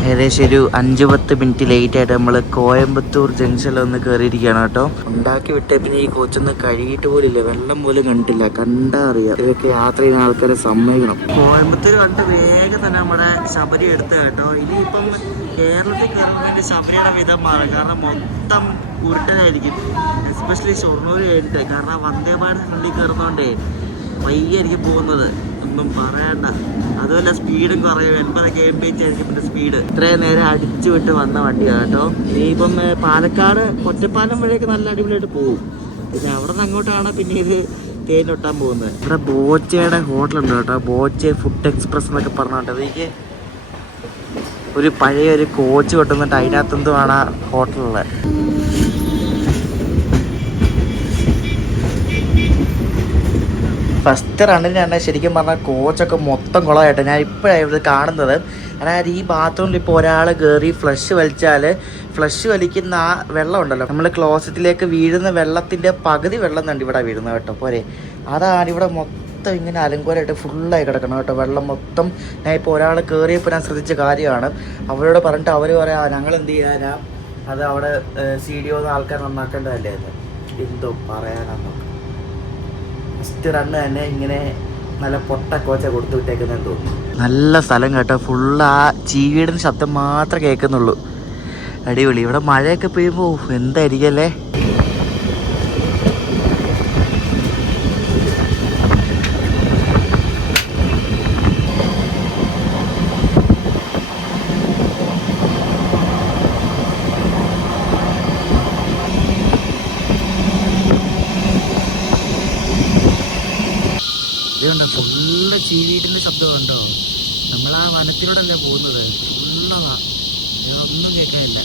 ഏകദേശം ഒരു 5-10 മിനിറ്റ് ലേറ്റ് ആയിട്ട് നമ്മൾ കോയമ്പത്തൂർ ജംഗ്ഷനിൽ ഒന്ന് കയറിയിരിക്കുകയാണ് കേട്ടോ. ഉണ്ടാക്കി വിട്ടേ പിന്നെ ഈ കോച്ചൊന്ന് കഴുകിയിട്ട് പോലും ഇല്ല, വെള്ളം പോലും കണ്ടിട്ടില്ല. കണ്ടാ അറിയാം ഇതൊക്കെ യാത്ര ചെയ്യുന്ന ആൾക്കാരെ സമ്മതിക്കണം. കോയമ്പത്തൂർ കണ്ട് വേഗം തന്നെ നമ്മുടെ ശബരി എടുത്ത് കേട്ടോ. ഇനിയിപ്പം കേരളത്തിൽ കയറുന്നതിൻ്റെ ശബരിയുടെ വിധം മാറും, കാരണം മൊത്തം ഉരുട്ടനായിരിക്കും. എസ്പെഷ്യലി ഷൊർണൂർ കഴിഞ്ഞിട്ട്, കാരണം വന്ദേ ഭാരത് ഫ്രണ്ടിൽ കയറുന്നതുകൊണ്ടേ പയ്യായിരിക്കും പോകുന്നത്, ഒന്നും പറയണ്ട. അതുമല്ല സ്പീഡും കുറയും, 80 km/h ആയിരിക്കും പിന്നെ സ്പീഡ്. ഇത്രയും നേരം അടിച്ചു വിട്ട് വന്ന വണ്ടിയാണ് കേട്ടോ. ഇനിയിപ്പം പാലക്കാട് ഒറ്റപ്പാലം വഴിയൊക്കെ നല്ല അടിപൊളിയായിട്ട് പോകും. പിന്നെ അവിടെ നിന്ന് അങ്ങോട്ടാണ് പിന്നെ ഇത് തേനൊട്ടാൻ പോകുന്നത്. ഇവിടെ ബോച്ചയുടെ ഹോട്ടലുണ്ട് കേട്ടോ, ബോച്ചെ ഫുഡ് എക്സ്പ്രസ് എന്നൊക്കെ പറഞ്ഞോണ്ട്. എനിക്ക് ഒരു പഴയ ഒരു കോച്ച് കൊട്ടുന്നിട്ട് അതിനകത്തെന്തോ ആണ് ആ ഹോട്ടലുള്ളത്. ഫസ്റ്റ് റണ്ണിന് തന്നെ ശരിക്കും പറഞ്ഞാൽ കോച്ചൊക്കെ മൊത്തം കുളമായിട്ട് ഞാൻ ഇപ്പോഴാണ് ഇത് കാണുന്നത്. അതായത് ഈ ബാത്റൂമിൽ ഇപ്പോൾ ഒരാൾ കയറി ഫ്ലഷ് വലിച്ചാൽ ഫ്ലഷ് വലിക്കുന്ന ആ വെള്ളം ഉണ്ടല്ലോ, നമ്മൾ ക്ലോസറ്റിലേക്ക് വീഴുന്ന വെള്ളത്തിൻ്റെ പകുതി വെള്ളം തന്നെ ഇവിടെ വീഴുന്നത് കേട്ടോ. പോരെ, അതാണ് ഇവിടെ മൊത്തം ഇങ്ങനെ അലങ്കോലമായിട്ട് ഫുള്ളായി കിടക്കണം കേട്ടോ, വെള്ളം മൊത്തം. ഞാൻ ഇപ്പോൾ ഒരാൾ കയറിയപ്പോൾ ഞാൻ ശ്രദ്ധിച്ച കാര്യമാണ്. അവരോട് പറഞ്ഞിട്ട് അവർ പറയാം ഞങ്ങൾ എന്ത് ചെയ്യാനാ, അത് അവിടെ CDO ആൾക്കാർ നന്നാക്കേണ്ടതല്ലേ എന്ന്. എന്തോ പറയാനാണ്. ഫസ്റ്റ് റണ്ണ് തന്നെ ഇങ്ങനെ നല്ല പൊട്ട കോച്ച കൊടുത്തു വിട്ടേക്കുന്നതെന്ന് തോന്നുന്നു. നല്ല സ്ഥലം കേട്ടോ, ഫുള്ള് ആ ചീവീടിന് ശബ്ദം മാത്രമേ കേൾക്കുന്നുള്ളൂ. അടിപൊളി. ഇവിടെ മഴയൊക്കെ പെയ്യുമ്പോൾ എന്തായിരിക്കും അല്ലേ. ഇതുകൊണ്ടോ ഫുള്ള് ചീവീട്ടിൻ്റെ ശബ്ദമുണ്ടോ. നമ്മൾ ആ വനത്തിലൂടെയല്ലേ പോകുന്നത്, ഫുള്ളതാ, ഒന്നും കേൾക്കാനില്ല.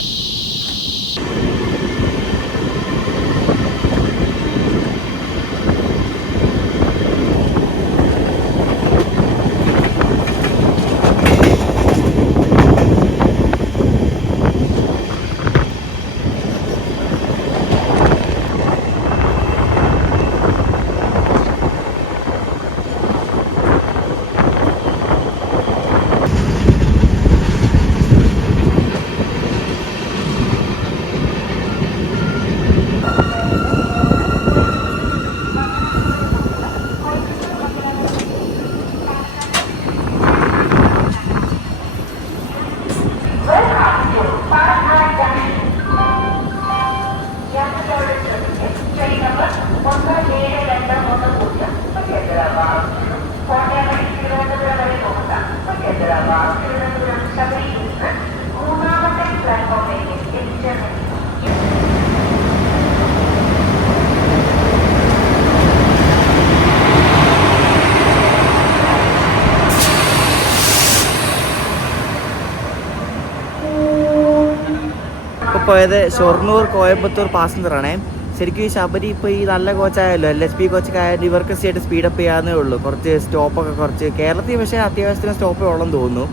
പോയത് ഷൊർണൂർ കോയമ്പത്തൂർ പാസഞ്ചറാണേ. ശരിക്കും ഈ ശബരി ഇപ്പോൾ ഈ നല്ല കോച്ചായല്ലോ, LHP കോച്ചൊക്കെ ആയാലും ഇവർക്ക് ആയിട്ട് സ്പീഡപ്പ് ചെയ്യാവുന്നേ ഉള്ളൂ. കുറച്ച് സ്റ്റോപ്പൊക്കെ കുറച്ച് കേരളത്തിൽ പക്ഷേ അത്യാവശ്യത്തിന് സ്റ്റോപ്പേ ഉള്ളെന്ന് തോന്നുന്നു.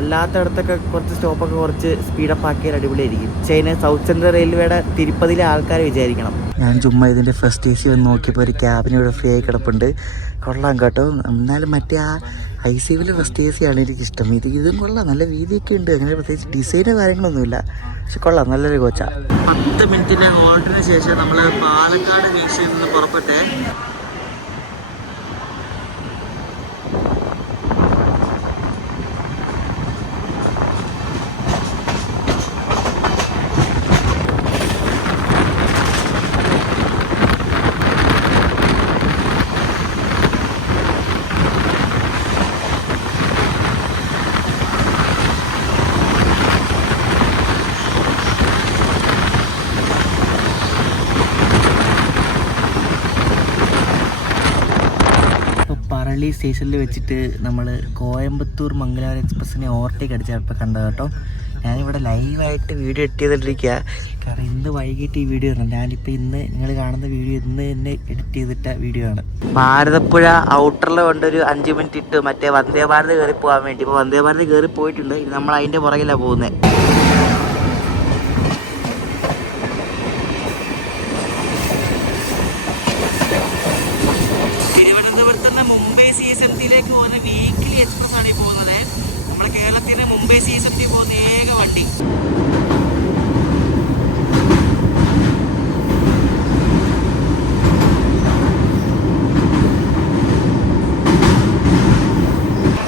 അല്ലാത്തടത്തൊക്കെ കുറച്ച് സ്റ്റോപ്പൊക്കെ കുറച്ച് സ്പീഡപ്പ് ആക്കിയാൽ അടിപൊളിയായിരിക്കും. ചൈന സൗത്ത് സെൻട്രൽ റെയിൽവേയുടെ തിരുപ്പതിയിലെ ആൾക്കാരെ വിചാരിക്കണം. ഞാൻ ചുമ്മാ ഇതിൻ്റെ ഫസ്റ്റ് AC ഒന്ന് നോക്കിയപ്പോൾ ഒരു ക്യാബിന് ഇവിടെ ഫ്രീ ആയി കിടപ്പുണ്ട്. കൊള്ളാം കേട്ടോ. എന്നാലും മറ്റേ ആ ICUവിൽ ഫസ്റ്റ് AC ആണ് എനിക്കിഷ്ടം. ഇതും കൊള്ളാം, നല്ല വീതിയൊക്കെ ഉണ്ട്. അങ്ങനെ പ്രത്യേകിച്ച് ഡിസൈനോ കാര്യങ്ങളൊന്നുമില്ല, പക്ഷെ കൊള്ളാം, നല്ലൊരു കോച്ചാ. 10 മിനിറ്റിൻ്റെ ഹോൾട്ടിന് ശേഷം നമ്മൾ പാലക്കാട് ജംഗ്ഷനിൽ നിന്ന് പുറപ്പെട്ടേ. പള്ളി സ്റ്റേഷനിൽ വെച്ചിട്ട് നമ്മൾ കോയമ്പത്തൂർ മംഗലാപുരം എക്സ്പ്രസ്സിനെ ഓവർടേക്ക് അടിച്ചാൽ ഇപ്പോൾ കണ്ടത് കേട്ടോ. ഞാനിവിടെ ലൈവായിട്ട് വീഡിയോ എഡിറ്റ് ചെയ്തിട്ടിരിക്കുക. കാരണം ഇന്ന് വൈകിട്ട് ഈ വീഡിയോ ആണ്. ഞാനിപ്പോൾ ഇന്ന് നിങ്ങൾ കാണുന്ന വീഡിയോ ഇന്ന് തന്നെ എഡിറ്റ് ചെയ്തിട്ട വീഡിയോ ആണ്. ഭാരതപ്പുഴ ഔട്ടറിൽ കൊണ്ടൊരു 5 മിനിറ്റ് ഇട്ട് മറ്റേ വന്ദേ ഭാരത് കയറി പോകാൻ വേണ്ടി. ഇപ്പോൾ വന്ദേ ഭാരത് കയറി പോയിട്ടുണ്ട്. ഇനി നമ്മൾ അതിൻ്റെ പുറകിലാണ് പോകുന്നത്. തിരുവനന്തപുരത്ത് നിന്ന് മുംബൈ CSMT-യിലേക്ക് പോകുന്ന വീക്കിലി എക്സ്പ്രസ് ആണ് ഈ പോകുന്നത്. നമ്മുടെ കേരളത്തിൽ നിന്ന് മുംബൈ CSMT പോകുന്ന ഏക വണ്ടി.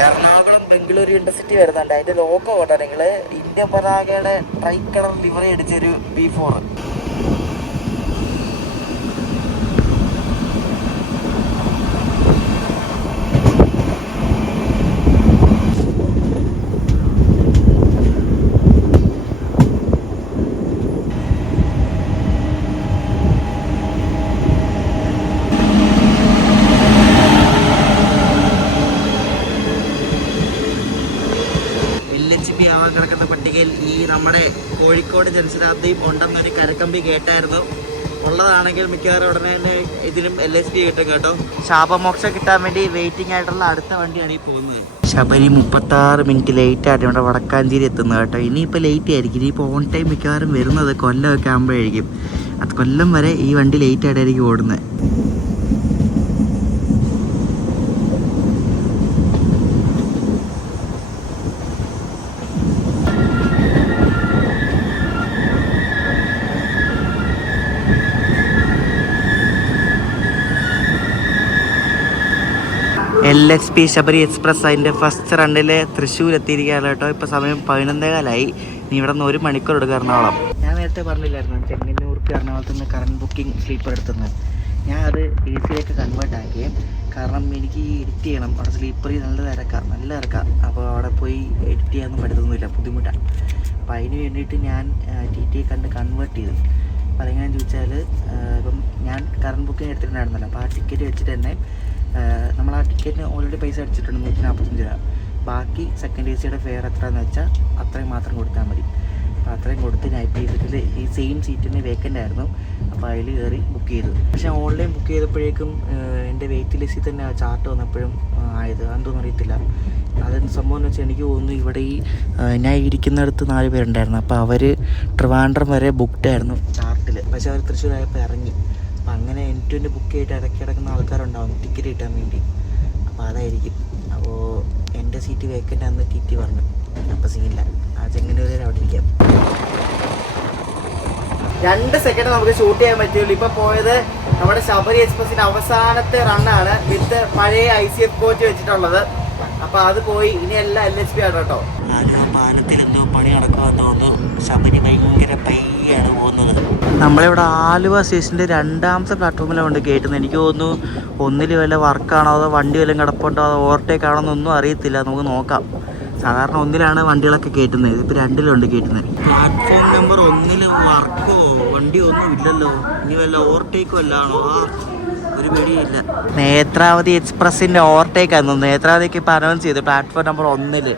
എറണാകുളം ബംഗളൂരു ഇന്റർസിറ്റി വരുന്നുണ്ട്. അതിന്റെ ലോഗോ കേട്ടോ നിങ്ങൾ. ഇന്ത്യൻ പതാകയുടെ ട്രൈ കളർ ലിവറി അടിച്ചൊരു B4. ആവാൻ കിടക്കുന്ന പട്ടികയിൽ ഈ നമ്മുടെ കോഴിക്കോട് ജനശതാബ്ദിയും ഉണ്ടെന്നൊരു കരക്കമ്പി കേട്ടായിരുന്നു. ഉള്ളതാണെങ്കിൽ മിക്കവാറും ഉടനെ തന്നെ ഇതിനും LSP കിട്ടും കേട്ടോ. ശാപമോക്ഷം കിട്ടാൻ വേണ്ടി വെയിറ്റിംഗ് ആയിട്ടുള്ള അടുത്ത വണ്ടിയാണ് ഈ പോകുന്നത്. ശബരി 36 മിനിറ്റ് ലേറ്റ് ആയിട്ട് ഇവിടെ വടക്കാഞ്ചേരി എത്തുന്നത് കേട്ടോ. ഇനിയിപ്പോൾ ലേറ്റ് ആയിരിക്കും. ഇനിയിപ്പോൾ ഓൺ ടൈം മിക്കവാറും വരുന്നത് കൊല്ലമൊക്കെ ആകുമ്പോഴായിരിക്കും. അത് കൊല്ലം വരെ ഈ വണ്ടി ലേറ്റ് ആയിട്ടായിരിക്കും ഓടുന്നത്. LSP ശബരി എക്സ്പ്രസ് അതിൻ്റെ ഫസ്റ്റ് റണ്ണിൽ തൃശ്ശൂർ എത്തിയിരിക്കുകയാണ് കേട്ടോ. ഇപ്പോൾ സമയം 11:15. നീ ഇവിടെ നിന്ന് 1 മണിക്കൂർ എടുക്കുക എറണാകുളം. ഞാൻ നേരത്തെ പറഞ്ഞില്ലായിരുന്നു ചെങ്ങന്നൂർ എറണാകുളത്ത് നിന്ന് കറണ്ട് ബുക്കിംഗ് സ്ലീപ്പർ എടുത്തുന്നത്. ഞാൻ അത് AC-യിലേക്ക് കൺവേർട്ട് ആക്കി. കാരണം എനിക്ക് എഡിറ്റ് ചെയ്യണം. അവിടെ സ്ലീപ്പറിൽ നല്ല തിരക്കാം. അപ്പോൾ അവിടെ പോയി എഡിറ്റ് ചെയ്യാനൊന്നും പറ്റത്തൊന്നുമില്ല, ബുദ്ധിമുട്ടാണ്. അപ്പോൾ അതിന് വേണ്ടിയിട്ട് ഞാൻ TT കണ്ട് കൺവേർട്ട് ചെയ്തു. അപ്പോൾ അതെങ്ങനെയാണെന്ന് ചോദിച്ചാൽ ഇപ്പം ഞാൻ കറണ്ട് ബുക്കിംഗ് എടുത്തിട്ടുണ്ടായിരുന്നല്ലോ. അപ്പോൾ ആ ടിക്കറ്റ് വെച്ചിട്ട് തന്നെ നമ്മൾ ആ ടിക്കറ്റിന് ഓൾറെഡി പൈസ അടിച്ചിട്ടുണ്ട് 145 രൂപ. ബാക്കി സെക്കൻഡ് AC-യുടെ ഫെയർ എത്രയാണെന്ന് വെച്ചാൽ അത്രയും മാത്രം കൊടുത്താൽ മതി. അപ്പോൾ അത്രയും കൊടുത്ത് ഞാൻ ഇപ്പോൾ ഇതിൽ ഈ സെയിം സീറ്റിന് വേക്കൻ്റ് ആയിരുന്നു. അപ്പോൾ അതിൽ കയറി ബുക്ക് ചെയ്തു. പക്ഷേ ഓൺലൈൻ ബുക്ക് ചെയ്തപ്പോഴേക്കും എൻ്റെ വെയിറ്റ് ലിസ്റ്റിൽ തന്നെ ആ ചാർട്ട് വന്നപ്പോഴും ആയത് അതൊന്നും അറിയത്തില്ല. അതെന്ത് സംഭവം എന്ന് വെച്ചാൽ എനിക്ക് തോന്നുന്നു ഇവിടെ ഈ ഞാൻ ഇരിക്കുന്നിടത്ത് 4 പേരുണ്ടായിരുന്നു. അപ്പോൾ അവർ ട്രിവാൻഡ്രം വരെ ബുക്ക്ഡ് ആയിരുന്നു ചാർട്ടിൽ. പക്ഷേ അവർ തൃശ്ശൂരായപ്പോൾ ഇറങ്ങി. അപ്പം അങ്ങനെ എനിക്ക് ബുക്ക് ചെയ്തിട്ട് ഇടയ്ക്ക് കിടക്കുന്ന ആൾക്കാരുണ്ടാവും ടിക്കറ്റ് കിട്ടാൻ വേണ്ടി. അപ്പോൾ അതായിരിക്കും. അപ്പോൾ എൻ്റെ സീറ്റ് വേക്കൻ്റ് ആണെന്ന് TT പറഞ്ഞു. അപ്പോൾ സീനില്ല. ആ ചെങ്ങന്നൂർ വരെ അവിടെ ഇരിക്കാം. 2 സെക്കൻഡ് നമുക്ക് ഷൂട്ട് ചെയ്യാൻ പറ്റുള്ളൂ. ഇപ്പോൾ പോയത് നമ്മുടെ ശബരി എക്സ്പ്രസിൻ്റെ അവസാനത്തെ റണ്ണാണ് വിത്ത് പഴയ ICF കോച്ച് വെച്ചിട്ടുള്ളത്. അപ്പോൾ അത് പോയി. ഇനി എല്ലാം LSP ആണ് കേട്ടോ. പാലത്തിൽ എന്തോ പണി നടക്കുമെന്ന് തോന്നുന്നു. ശബരി ഭയങ്കര പയ്യാണ് പോകുന്നത്. നമ്മളിവിടെ ആലുവ സ്റ്റേഷൻ്റെ 2ാമത്തെ പ്ലാറ്റ്ഫോമിലാണ് കൊണ്ട് കയറ്റുന്നത്. എനിക്ക് തോന്നുന്നു ഒന്നിൽ വല്ല വർക്കാണോ അതോ വണ്ടി വല്ലതും കിടപ്പുണ്ടോ അതോ ഓവർടേക്ക് ആണോ എന്നൊന്നും അറിയത്തില്ല. നമുക്ക് നോക്കാം. സാധാരണ 1-ലാണ് വണ്ടികളൊക്കെ കയറ്റുന്നത്. ഇപ്പോൾ 2-ലുണ്ട് കയറ്റുന്നത്. പ്ലാറ്റ്ഫോം നമ്പർ 1-ൽ വർക്കോ വണ്ടി ഒന്നും ഇല്ലല്ലോ. ഇനി വല്ല ഓവർടേക്കും അല്ലാണോ? ഒരു പേടിയില്ല. നേത്രാവതി എക്സ്പ്രസിൻ്റെ ഓവർടേക്കായിരുന്നു. നേത്രാവതിക്ക് ഇപ്പോൾ അനൗൺസ് ചെയ്തു പ്ലാറ്റ്ഫോം നമ്പർ 1-ൽ.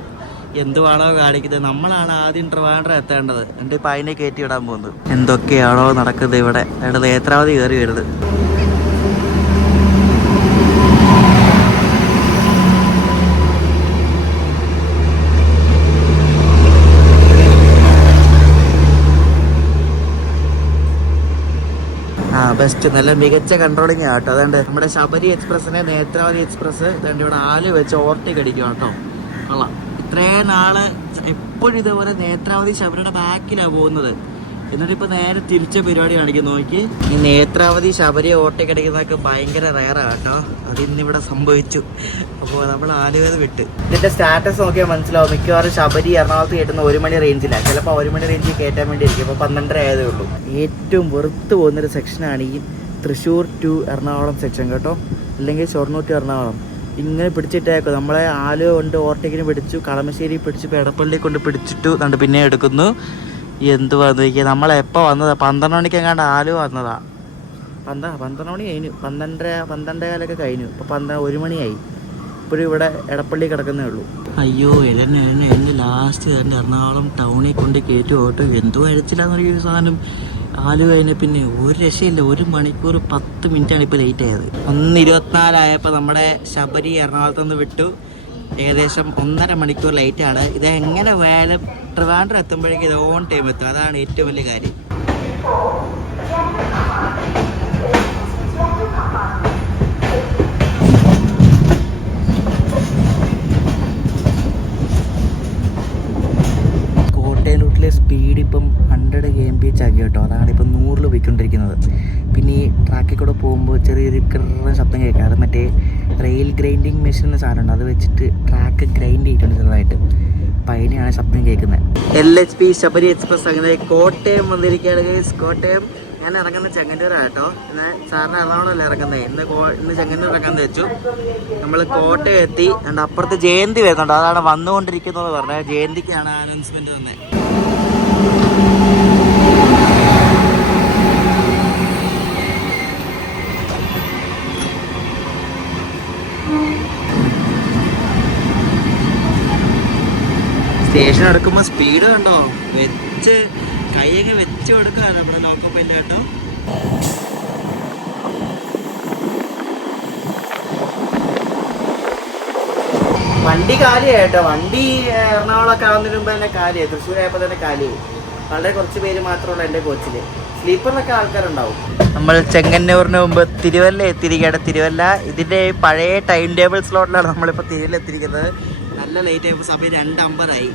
എന്തുവാണോ കാണിക്കുന്നത്? നമ്മളാണ് ആദ്യം ട്രിവാൻഡ്രം എത്തേണ്ടത്. എന്നിട്ട് ഇപ്പം അതിനെ കയറ്റി വിടാൻ പോകുന്നത്. എന്തൊക്കെയാണോ നടക്കുന്നത് ഇവിടെ. അവിടെ നേത്രാവതി കയറി വരുന്നത്. ബെസ്റ്റ്. നല്ല മികച്ച കൺട്രോളിങ് ആട്ടോ. അതുകൊണ്ട് നമ്മുടെ ശബരി എക്സ്പ്രസിനെ നേത്രാവതി എക്സ്പ്രസ് അതുകൊണ്ട് ഇവിടെ ആല് വെച്ച് ഓവർടേക്ക് അടിക്കും കേട്ടോ. കൊള്ളാം. ഇത്രയും നാള് എപ്പോഴും ഇതേപോലെ നേത്രാവതി ശബരിയുടെ ബാക്കിലാണ് പോകുന്നത്. എന്നിട്ടിപ്പോൾ നേരെ തിരിച്ച പരിപാടി കാണിക്കുന്നു. നോക്കി, ഈ നേത്രാവതി ശബരിയെ ഓവർടേക്ക് അടിക്കുന്നതൊക്കെ ഭയങ്കര റയറാണ് കേട്ടോ. അത് ഇന്നിവിടെ സംഭവിച്ചു. അപ്പോൾ നമ്മൾ ആലുവേത് വിട്ട്. ഇതിൻ്റെ സ്റ്റാറ്റസ് നോക്കിയാൽ മനസ്സിലാവും. മിക്കവാറും ശബരി എറണാകുളത്ത് കയറ്റുന്ന 1 മണി റേഞ്ചിലാണ്. ചിലപ്പോൾ 1 മണി റേഞ്ചിൽ കയറ്റാൻ വേണ്ടി ഇരിക്കും. അപ്പോൾ 12:30 ആയതേ ഉള്ളൂ. ഏറ്റവും വെറുത്ത് പോകുന്നൊരു സെക്ഷനാണ് ഈ തൃശ്ശൂർ ടു എറണാകുളം സെക്ഷൻ കേട്ടോ. അല്ലെങ്കിൽ ഷൊർണൂർ ടു എറണാകുളം. ഇങ്ങനെ പിടിച്ചിട്ടേക്കും. നമ്മളെ ആലുവ കൊണ്ട് ഓവർടേക്കിന് പിടിച്ചു, കളമശ്ശേരി പിടിച്ചു, എടപ്പള്ളി കൊണ്ട് പിടിച്ചിട്ടു. കണ്ട് പിന്നെ എടുക്കുന്നു. എന്തുവാന്ന് ചോദിക്കുക. നമ്മളെപ്പോൾ വന്നതാ? 12 മണിക്കെങ്ങാണ്ട് ആലുവ വന്നതാ. 12 മണി കഴിഞ്ഞു. 12:15 കഴിഞ്ഞു. ഇപ്പോൾ 1 മണിയായി. ഇപ്പോഴും ഇവിടെ എടപ്പള്ളി കിടക്കുന്നേ ഉള്ളൂ. അയ്യോ എന്നെ ലാസ്റ്റ് തന്നെ എറണാകുളം ടൗണിൽ കൊണ്ട് കയറ്റി ഓട്ടോ എന്തോ അഴിച്ചില്ലാന്ന് പറയുന്ന സാധനം. ആലുവ കഴിഞ്ഞ പിന്നെ ഒരു രക്ഷയില്ല. 1 മണിക്കൂർ 10 മിനിറ്റാണ് ഇപ്പോൾ ലേറ്റ് ആയത്. 1:24 നമ്മുടെ ശബരി എറണാകുളത്ത് നിന്ന് വിട്ടു. ഏകദേശം 1.5 മണിക്കൂർ ലേറ്റാണ്. ഇത് എങ്ങനെ വേണം ട്രിവാൻഡ്രം എത്തുമ്പോഴേക്കും ഇത് ഓൺ ടൈം എത്തും. അതാണ് ഏറ്റവും വലിയ കാര്യം. കോട്ടയം റൂട്ടിലെ സ്പീഡ് ഇപ്പം 100 kmph ആക്കി കേട്ടോ. അതാണ് ഇപ്പം 100 പോയിക്കൊണ്ടിരിക്കുന്നത്. പിന്നെ ഈ ട്രാക്കിൽ കൂടെ പോകുമ്പോൾ ചെറിയൊരു കിറ ശബ്ദം കേൾക്കാം. അത് മറ്റേ റെയിൽ ഗ്രൈൻഡിങ് മെഷീൻ എന്ന സാധനമുണ്ട്. അത് വെച്ചിട്ട് ട്രാക്ക് ഗ്രൈൻഡ് ചെയ്തിട്ടുണ്ട് ചെറുതായിട്ട്. അപ്പം അതിനെയാണ് ശബ്ദം കേൾക്കുന്നത്. LHP ശബരി എക്സ്പ്രസ് അങ്ങനെ കോട്ടയം വന്നിരിക്കുകയാണ്. കോട്ടയം ഞാൻ ഇറങ്ങുന്ന ചെങ്ങന്നൂരാണ് കേട്ടോ. എന്നാൽ സാറിന് എറണാകുളമല്ല ഇറങ്ങുന്നത്. ഇന്ന് ചെങ്ങന്നൂർ ഇറങ്ങാന്ന് വെച്ചു. നമ്മൾ കോട്ടയം എത്തി. അതുകൊണ്ട് അപ്പുറത്ത് ജയന്തി വരുന്നുണ്ട്. അതാണ് വന്നുകൊണ്ടിരിക്കുന്നത് പറഞ്ഞത്. ജയന്തിക്കാണ് അനൗൺസ്മെൻറ്റ് വന്നത്. സ്റ്റേഷൻ എടുക്കുമ്പോൾ സ്പീഡ് കണ്ടോ, വെച്ച് കൈയൊക്കെ വെച്ച് കൊടുക്കാറ് നമ്മുടെ ലോക്കോ പൈലറ്റ് കേട്ടോ. വണ്ടി കാലിയായി കേട്ടോ. വണ്ടി എറണാകുളമൊക്കെ ആവുന്നതിന് മുമ്പ് തന്നെ കാലിയായി. തൃശ്ശൂരായപ്പോൾ തന്നെ കാലിയായി. വളരെ കുറച്ച് പേര് മാത്രമുള്ള എൻ്റെ കോച്ചിൽ. സ്ലീപ്പറിലൊക്കെ ആൾക്കാരുണ്ടാവും. നമ്മൾ ചെങ്ങന്നൂരിന് മുമ്പ് തിരുവല്ല എത്തിയിരിക്കുകയാണ്. തിരുവല്ല ഇതിൻ്റെ പഴയ ടൈം ടേബിൾ സ്ലോട്ടിലാണ് നമ്മളിപ്പോൾ തിരുവല്ല എത്തിയിരിക്കുന്നത്. നല്ല ലേറ്റ് ആയപ്പോൾ സമയം 2:50 ആയി.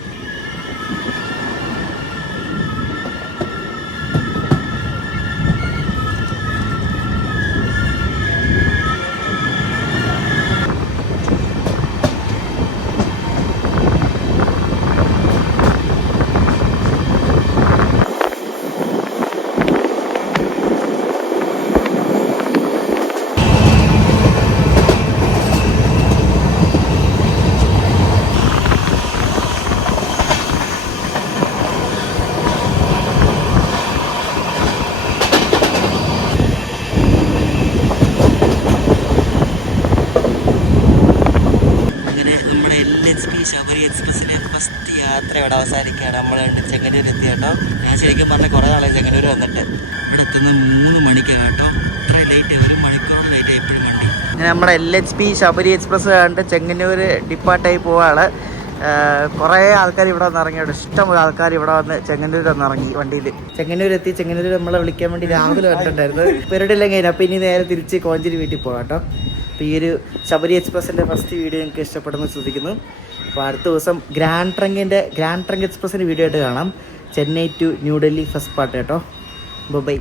ശബരി എക്സ്പ്രസ്സിലെ ഫസ്റ്റ് യാത്ര ഇവിടെ അവസാനിക്കുകയാണ്. നമ്മൾ ചെങ്ങന്നൂർ എത്തി കേട്ടോ. ഞാൻ ശരിക്കും പറഞ്ഞാൽ കുറേ നാളെ ചെങ്ങന്നൂർ വന്നിട്ട്. ഇവിടെ എത്തുന്ന 3 മണിക്കാണ് കേട്ടോ. ഇത്ര ലേറ്റ്, 1 മണിക്കൂറോളം ലേറ്റ് ആയി ഇപ്പോഴും വണ്ടി. ഞാൻ നമ്മുടെ LHP ശബരി എക്സ്പ്രസ് കണ്ട് ചെങ്ങന്നൂർ ഡിപ്പാർട്ടായി പോവാണ്. കുറേ ആൾക്കാർ ഇവിടെ വന്ന് ഇറങ്ങിയോട്ട്. ഇഷ്ടംപോലെ ആൾക്കാർ ഇവിടെ വന്ന് ചെങ്ങന്നൂർ വന്ന് ഇറങ്ങി വണ്ടിയിൽ. ചെങ്ങന്നൂർ എത്തി. ചെങ്ങന്നൂർ നമ്മളെ വിളിക്കാൻ വേണ്ടി രാവിലെ വന്നിട്ടുണ്ടായിരുന്നു. പെരടില്ല കഴിഞ്ഞാൽ അപ്പോൾ ഇനി നേരെ തിരിച്ച് കോഞ്ചേരി വീട്ടിൽ പോകാം കേട്ടോ. അപ്പോൾ ഈ ഒരു ശബരി എക്സ്പ്രസിൻ്റെ ഫസ്റ്റ് വീഡിയോ നിങ്ങൾക്ക് ഇഷ്ടപ്പെടുമെന്ന് ശ്രദ്ധിക്കുന്നു. അപ്പോൾ അടുത്ത ദിവസം ഗ്രാൻഡ് ട്രങ്ക് എക്സ്പ്രസിൻ്റെ വീഡിയോ ആയിട്ട് കാണാം. Chennai to New Delhi first part കേട്ടോ. ബൈ.